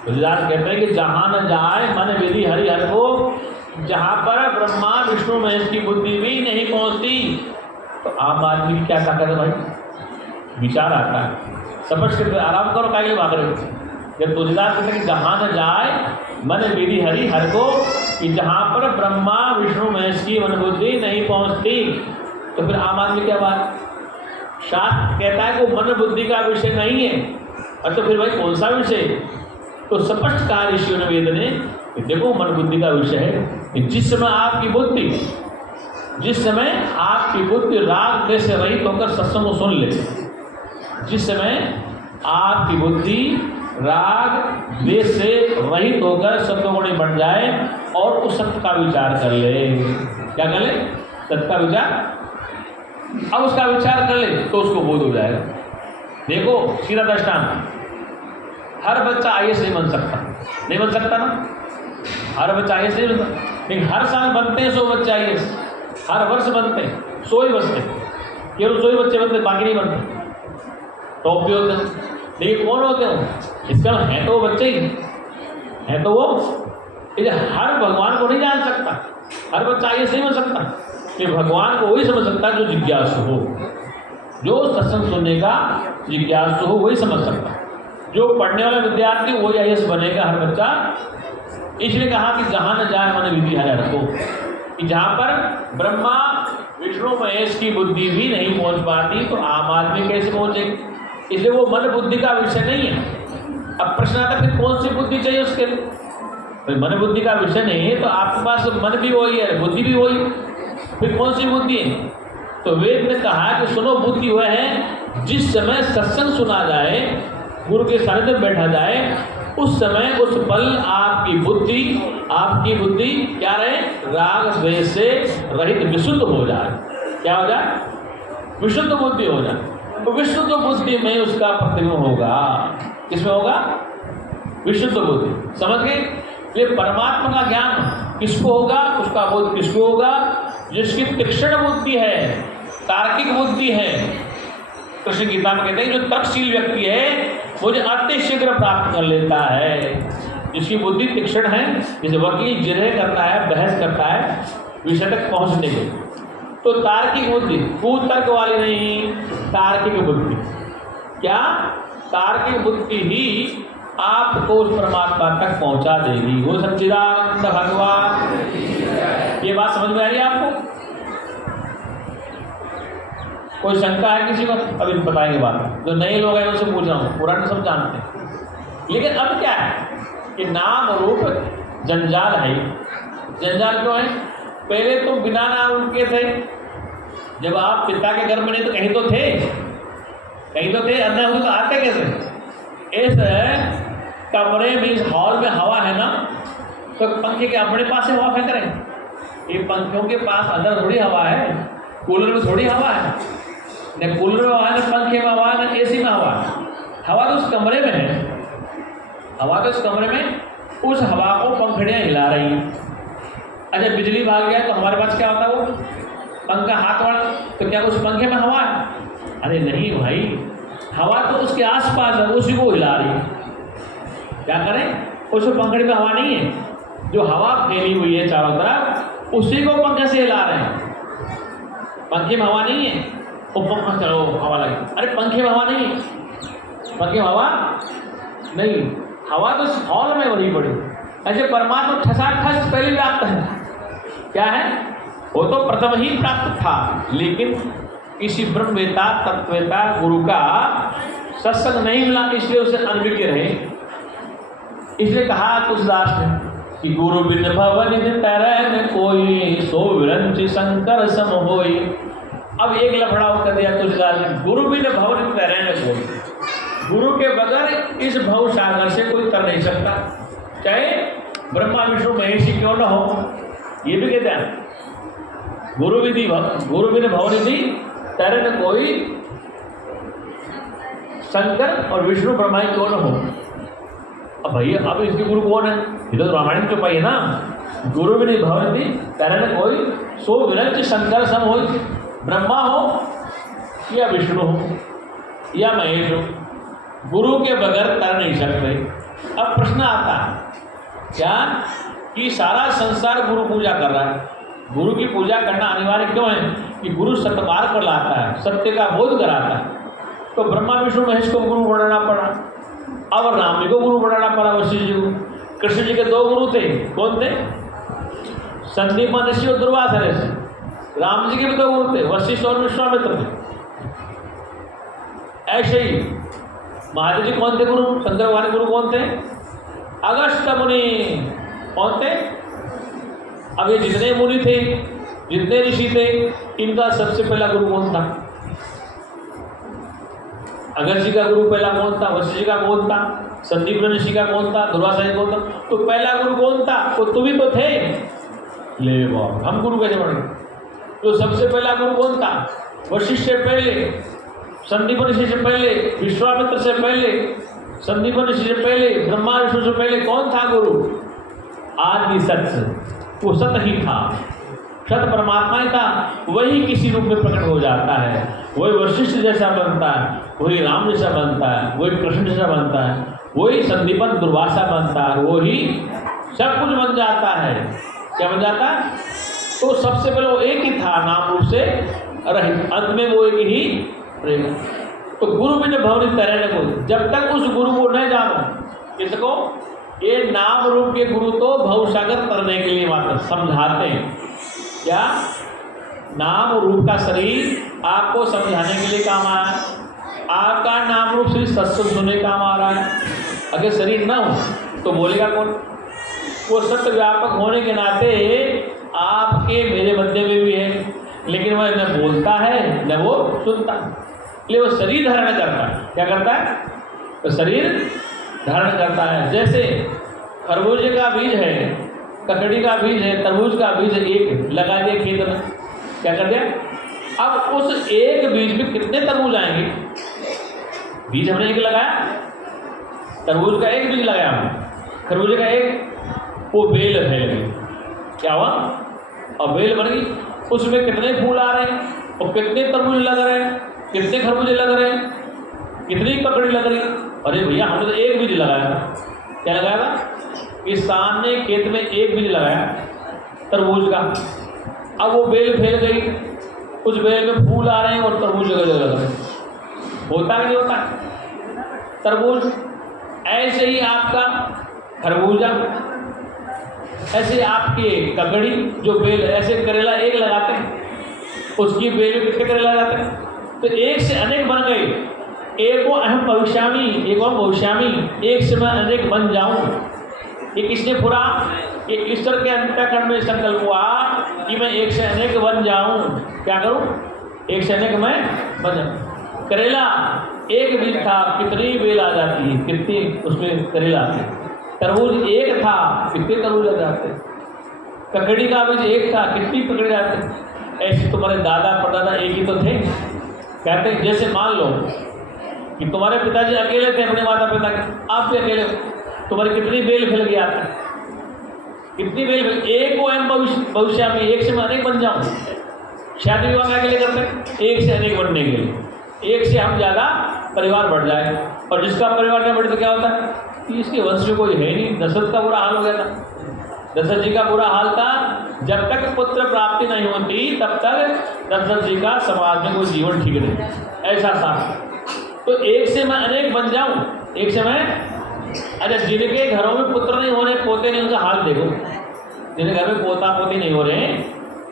तुलसीदास कहते हैं कि जहाँ न जाए मन विधि हरि हर को, जहाँ पर ब्रह्मा विष्णु महेश की बुद्धि भी नहीं पहुँचती। तो आम आदमी की क्या ताकत है भाई, विचार आता है, समझ के आराम करो, काहे भाग रहे हो। जब तुलसीदास कहते हैं कि जहाँ न जाए मन विधि हरि हर को, कि जहाँ पर ब्रह्मा विष्णु महेश की मन बुद्धि नहीं पहुँचती, तो फिर आम आदमी क्या बात। शास्त्र कहता है कि मन बुद्धि का विषय नहीं है, और तो फिर भाई कौन सा विषय। तो स्पष्ट कहा ऋषियों ने, वेद ने, कि देखो मन बुद्धि का विषय है कि जिस समय आपकी बुद्धि, जिस समय आपकी बुद्धि राग द्वेष से रहित होकर सत्संग को सुन ले, जिस समय आपकी बुद्धि राग द्वेष से रहित होकर सत्वगुणी बन जाए और उस सत्य का विचार कर ले। क्या कर ले, सत्य का विचार। अब उसका विचार कर ले तो उसको बोध हो जाएगा। देखो सीधा दृष्टांत, हर बच्चा आईएएस नहीं बन सकता, नहीं बन सकता ना, हर बच्चा आईएएस नहीं बन सकता। लेकिन हर साल बनते हैं 100 बच्चे आईएएस, हर वर्ष बनते हैं 100 ही बचते, केवल 100 ही बच्चे बनते, बाकी नहीं बनते। टॉप भी होते हैं, लेकिन कौन होते हैं, इसका है तो वो बच्चे ही है, तो वो हर भगवान को नहीं जान सकता, हर बच्चा आईएएस नहीं बन सकता। कि भगवान को वही समझ सकता है जो जिज्ञासु हो, जो सत्संग सुनने का जिज्ञासु हो, वही समझ सकता है। जो पढ़ने वाला विद्यार्थी वही आईएएस बनेगा हर बच्चा। इसलिए कहा कि जहाँ न जाए मन विधि हर रखो, कि जहाँ पर ब्रह्मा विष्णु महेश की बुद्धि भी नहीं पहुँच पाती तो आम आदमी कैसे पहुँचेगी। इसलिए वो मन बुद्धि का विषय नहीं है। अब प्रश्न आता फिर कौन सी बुद्धि चाहिए उसके लिए। तो मन बुद्धि का विषय नहीं है तो आपके पास मन भी वही है, बुद्धि भी वही, फिर कौन सी बुद्धि है। तो वेद ने कहा कि सुनो बुद्धि वह है जिस समय सत्संग सुना जाए, गुरु के सानिध्य में बैठा जाए, उस समय उस पल आपकी बुद्धि क्या रहे, राग द्वेष से रहित विशुद्ध हो जाए। क्या हो जाए, विशुद्ध बुद्धि हो जाए। तो विशुद्ध बुद्धि में उसका प्रतिबिंब होगा। किसमें होगा, विशुद्ध बुद्धि। समझ गए। ये परमात्मा का ज्ञान किसको होगा, उसका बोध किसको होगा, जिसकी तीक्ष्ण बुद्धि है, तार्किक बुद्धि है। कृष्ण गीता में कहते हैं जो तर्कशील व्यक्ति है मुझे अति शीघ्र प्राप्त कर लेता है। जिसकी बुद्धि तीक्ष्ण है, जैसे वकील जिरह करता है, बहस करता है विषय तक पहुंचने के। तो तार्किक बुद्धि, कुतर्क वाली नहीं, तार्किक बुद्धि। क्या, तार्किक बुद्धि ही आपको उस परमात्मा तक पहुंचा देगी। वो सच्चिदानंद भगवान। ये बात समझ में आ रही है आपको? कोई शंका है किसी को? अभी बताएंगे बात। जो नए लोग हैं उनसे पूछ रहा हूँ, पुराने सब जानते हैं। लेकिन अब क्या है कि नाम रूप जंजाल है। जंजाल क्यों है? पहले तो बिना नाम रूप के थे। जब आप पिता के घर में नहीं तो कहीं तो थे, अन्य हो तो आते कैसे? इस कमरे में, इस हॉल में हवा है ना, तो पंखे के अपने पास से हवा फेंक रहे हैं। ये पंखों के पास अंदर थोड़ी हवा है, कूलर में थोड़ी हवा है। न कूलर में हवा है, न पंखे में हवा है, न एसी में हवा है। हवा तो उस कमरे में है। हवा तो उस कमरे में, उस हवा को पंखड़ियाँ हिला रही हैं। अच्छा, बिजली भाग गया तो हमारे पास क्या होता है? वो पंखा हाथ वाला, तो क्या उस पंखे में हवा है? अरे नहीं भाई, हवा तो उसके आसपास है, उसी को हिला रही है। क्या करें, उस पंखड़ी में हवा नहीं है। जो हवा फैली हुई है चारों तरफ, उसी को पंखे से हिला रहे हैं। पंखे में हवा नहीं है, वो पंखा चलो हवा लगी। अरे पंखे में हवा नहीं है, पंखे में हवा नहीं, हवा तो हॉल में वही पड़ी। ऐसे परमात्मा ठसाठस पहले व्याप्त है। क्या है? वो तो प्रथम ही प्राप्त था, लेकिन किसी ब्रह्मवेता तत्ववेता गुरु का सत्संग नहीं मिला, इसलिए उसे अनभिज्ञ रहे। इसलिए कहा तुलसीदास ने कि गुरु बिन भवन तरह में कोई, सो विरंच शंकर सम होई। अब एक लफड़ा कर दिया तुलसीदास ने, गुरु बिन भवन तरह में कोई। गुरु के बगैर इस भव सागर से कोई तर नहीं सकता, चाहे ब्रह्मा विष्णु महेश क्यों न हो। ये भी कहते हैं गुरु बिन भवनिधि तरह में कोई, शंकर और विष्णु ब्रह्मा क्यों न हो। अब भैया अब इसके गुरु कौन है? ये तो रामायण के पाई ना। गुरु बिन भवनिधि तरह में कोई, सो विरंच शंकर सम हो। ब्रह्मा हो या विष्णु हो या महेश हो, गुरु के बगैर कर नहीं सकते। अब प्रश्न आता है क्या कि सारा संसार गुरु पूजा कर रहा है। गुरु की पूजा करना अनिवार्य क्यों है? कि गुरु सत्मार्ग पर लाता है, सत्य का बोध कराता है। तो ब्रह्मा विष्णु महेश को गुरु बनाना पड़ा, अब राम जी को गुरु बनाना पड़ा, वशिष्ठ जी को। कृष्ण जी के दो गुरु थे, कौन थे? संदीपन ऋषि और दुर्वासा ऋषि। राम जी के भी दो गुरु थे, वशिष्ठ और विश्वामित्र थे। ऐसे ही महादेव जी कौन थे गुरु? शंकर भगवान गुरु कौन थे? अगस्त्य मुनि। कौन थे? अब ये जितने मुनि थे, जितने ऋषि थे, इनका सबसे पहला गुरु कौन था? अगस्त्य जी का गुरु पहला कौन था? वशिष्ठ जी का कौन था? संदीप ऋषि का कौन था? दुर्वासा जी कौन था? तो पहला गुरु कौन था? वो तुम ही तो थे। ले बाप, हम गुरु कैसे बने? तो सबसे पहला गुरु कौन था? वशिष्ठ से पहले, संदीप ऋषि से पहले, विश्वामित्र से पहले, संदीप ऋषि से पहले, ब्रह्मा विष्णु से पहले कौन था गुरु? आदि सत्य, वो सत्य ही था, सत परमात्मा ही था। वही किसी रूप में प्रकट हो जाता है, वही वशिष्ठ जैसा बनता है, वही राम जैसा बनता है, वही कृष्ण जैसा बनता है, वही संदीपन दुर्वासा बनता है, वही सब कुछ बन जाता है। क्या बन जाता है? तो सबसे पहले वो एक ही था, नाम रूप से रहित, अंत में वो एक ही प्रेम। तो गुरु बिन भवनि तरै न कोई, जब तक उस गुरु को न जानो। इसको ये नाम रूप के गुरु तो भवसागर तरने के लिए मात्र समझाते हैं। क्या नाम रूप का शरीर आपको समझाने के लिए काम आ रहा है। आपका नाम रूप शरीर सत्संग सुनने काम आ रहा है। अगर शरीर न हो तो बोलेगा कौन। वो सत्य व्यापक होने के नाते आपके मेरे मध्य में भी है, लेकिन वह न बोलता है न वो सुनता है, इसलिए वो शरीर धारण करता है। क्या करता है? तो शरीर धारण करता है। जैसे खरबूजे का बीज है, ककड़ी का बीज है, तरबूज का बीज है, एक लगा दिया खेत में, क्या कर दिया? अब उस एक बीज में कितने तरबूज आएंगे? बीज हमने एक लगाया, तरबूज का एक बीज लगाया हमने, खरबूजे का एक, वो बेल फैल गई। क्या हुआ? और बेल बन गई, उसमें कितने फूल आ रहे हैं और कितने तरबूज लग रहे हैं, कितने खरबूजे लग रहे हैं, कितनी ककड़ी लग रही। अरे भैया हमने तो एक बीज लगाया था। क्या लगाया था? किसान ने खेत में एक बीज लगाया तरबूज का। अब वो बेल फैल गई, उस बेल में फूल आ रहे हैं और तरबूज जगह जगह लग रहे हैं। होता नहीं होता तरबूज? ऐसे ही आपका खरबूजा, ऐसे आपके ककड़ी जो बेल, ऐसे करेला एक लगाते हैं, उसकी बेल में कितने करेला लगाते हैं? तो एक से अनेक बन गए। एको अहम भविष्यामि, एको भविष्यामि, एक से मैं अनेक बन जाऊं। ये किसने पूरा? ये ईश्वर के अंतःकरण में संकल्प हुआ कि मैं एक से अनेक बन जाऊं। क्या करूं? एक से अनेक मैं बन जाऊं। करेला एक बीज था, कितनी बेल आ जाती है, कितनी उसमें करेला आते। तरबूज एक था, कितने तरबूज आ जाते। ककड़ी का बीज एक था, कितनी ककड़ी आते। ऐसे तुम्हारे दादा परदादा एक ही तो थे। कहते हैं जैसे मान लो कि तुम्हारे पिताजी अकेले थे अपने माता पिता के, आप भी अकेले हो, तुम्हारी कितनी बेल फैल गई आता है, कितनी बेल फैल। एक को एम भविष्य में एक से मैं अनेक बन जाऊँ। शादी विवाह में अकेले करते हैं एक से अनेक बनने के लिए, एक से हम ज़्यादा परिवार बढ़ जाए। और जिसका परिवार न बढ़े तो क्या होता है कि इसके वंश में कोई है नहीं। दशरथ का बुरा हाल हो गया था। दशरथ जी का बुरा हाल था, जब तक पुत्र प्राप्ति नहीं होती तब तक दशरथ जी का समाज में कोई जीवन ठीक नहीं। ऐसा था। तो एक से मैं अनेक बन जाऊं, एक से मैं, अच्छा जिनके घरों में पुत्र नहीं हो रहे, पोते नहीं, उनका हाल देखो। जिनके घर में पोता पोती नहीं हो रहे,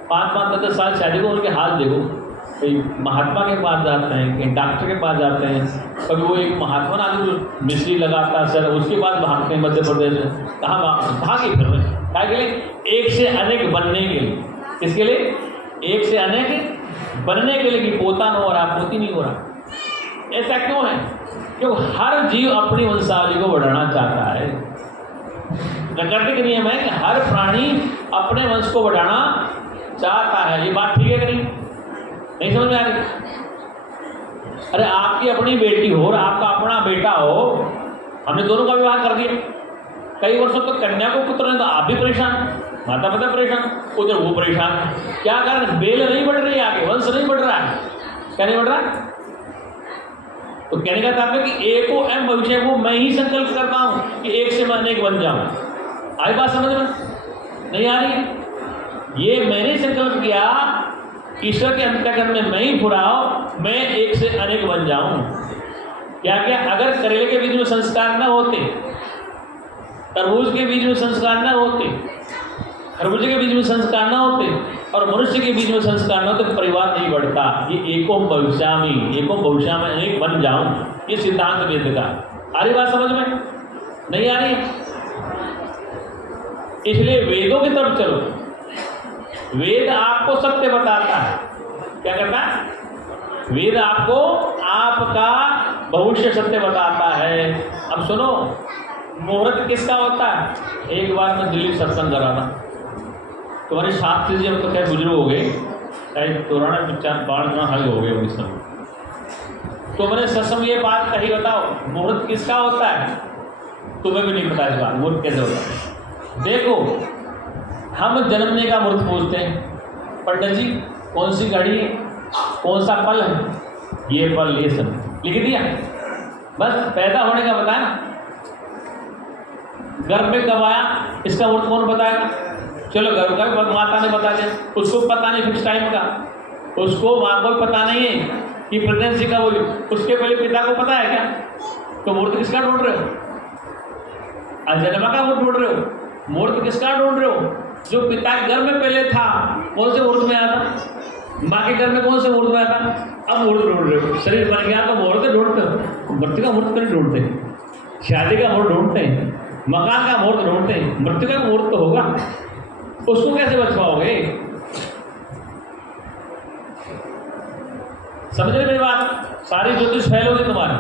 5-5 10 साल शादी को, उनके हाल देखो। कहीं महात्मा के पास जाते हैं, कहीं डॉक्टर के पास जाते हैं, कभी वो एक महात्मा ना जो मिश्री लगाता है सर, उसके पास भागते हैं मध्य प्रदेश में। कहाँ भागे फिर रहे? क्या के लिए? एक से अनेक बनने के लिए। किसके लिए? एक से अनेक बनने के लिए कि पोता न हो रहा, पोती नहीं हो रहा। ऐसा क्यों है? क्योंकि हर जीव अपनी वंशावली को बढ़ाना चाहता है। प्रकृति का नियम है कि हर प्राणी अपने वंश को बढ़ाना चाहता है। ये बात ठीक है कि नहीं समझ में आ रही? अरे आपकी अपनी बेटी हो और आपका अपना बेटा हो, हमने दोनों का विवाह कर दिया, कई वर्षों तक कन्या को पुत्र नहीं, तो आप भी परेशान, माता पिता परेशान, उधर वो परेशान। क्या कारण? बेल नहीं बढ़ रही है, आगे वंश नहीं बढ़ रहा है। क्या नहीं बढ़ रहा? तो कहने का तात्पर्य कि एको एम भविष्य, वो मैं ही संकल्प करता हूं कि एक से मैं अनेक बन जाऊं। आई बात समझ में नहीं आ रही? ये मैंने संकल्प किया, ईश्वर के अंतःकरण में मैं ही फुराओ, मैं एक से अनेक बन जाऊं। क्या क्या? अगर करेले के बीज में संस्कार न होते, तरबूज के बीज में संस्कार न होते, खरबूजे के बीज में संस्कार न होते और मनुष्य के बीज में संस्कार न होते, परिवार नहीं बढ़ता। ये एकोम भविष्यामि, एकोम भविष्यामि अनेक बन जाऊं, ये सिद्धांत वेद का। आ रही बात समझ में नहीं आ रही? इसलिए वेदों की तरफ चलो। वेद आपको सत्य बताता है। क्या करता है? वेद आपको आपका भविष्य सत्य बताता है। अब सुनो, मुहूर्त किसका होता है? एक बार मैं दिल्ली सत्संग कर रहा था, तुम्हारे शास्त्री जी अब तो क्या गुजरे हो गए, शायद 94-92 हाल हो गए उस समय। तो मैंने सत्संग ये बात कही, बताओ मुहूर्त किसका होता है? तुम्हें भी नहीं पता इस बात, मुहूर्त कैसे होता है। देखो, हम जन्मने का मुहूर्त पूछते हैं, पंडित जी कौन सी घड़ी है, कौन सा पल है, ये पल ये सब लिख दिया, बस पैदा होने का बताया ना। गर्भ में कब आया इसका मुहूर्त कौन बताएगा? चलो गर्भ का माता ने बता दिया, उसको पता नहीं फिक्स टाइम का, उसको माँ को पता नहीं है कि प्रेगनेंसी का बोली, उसके पहले पिता को पता है क्या? तो मूर्त किसका ढूंढ रहे हो? अजन्मा का मूर्त ढूंढ रहे हो? मूर्त किसका ढूंढ रहे हो? जो पिता के घर में पहले था, कौन से मूर्त में आया था? माँ के घर में कौन से मूर्त में आया था? अब मूर्त ढूंढ रहे हो। शरीर बन गया तो मूर्त ढूंढते हो। मृत्यु का मूर्त नहीं ढूंढते, शादी का मूर्त ढूंढते हैं, मकान का मूर्त ढूंढते हैं, मृत्यु का मूर्त तो होगा, उसको कैसे बच पाओगे? समझ रहे मेरी बात? सारी ज्योतिष फैल होगी तुम्हारी,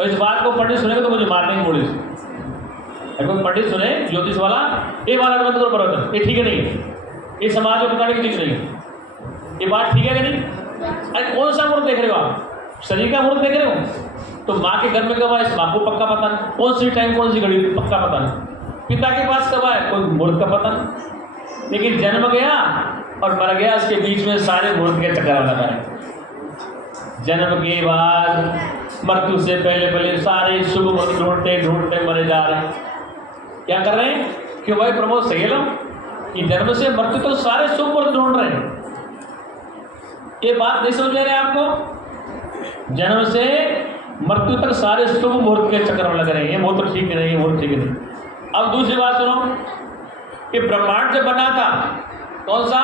और इस बात को पंडित सुनेगा तो मुझे मार देंगे पुलिस। कोई पंडित सुने ज्योतिष वाला, ये बात मत करो प्रवचन, ये ठीक है नहीं, ये समाज में बताने की चीज नहीं, ये बात ठीक है कि नहीं? अरे कौन सा मूर्त देख रहे हो आप? शरीर का मूर्त देख रहे हो? तो माँ के घर में कब आए, इस माँ को पक्का पता नहीं, कौन सी टाइम कौन सी घड़ी पक्का पता नहीं। पिता के पास कब आए, कोई मूर्त का पता नहीं। लेकिन जन्म गया और मर गया, इसके बीच में सारे मूर्त के चक्कर लगा है। जन्म के बाद मृत्यु से पहले पहले सारे शुभ मूर्त ढूंढते ढूंढते मरे जा रहे हैं। क्या कर रहे हैं? क्यों भाई प्रमोद सही लो कि जन्म से मृत्यु तो सारे शुभ मूर्त ढूंढ रहे हैं। ये बात नहीं समझ रहे आपको? जन्म से मृत्यु तक सारे शुभ मुहूर्त के चक्कर में लग रहे हैं, ये मुहूर्त ठीक नहीं, ये मुहूर्त ठीक नहीं। अब दूसरी बात सुनो, कि ब्रह्मांड जब बना था, कौन सा?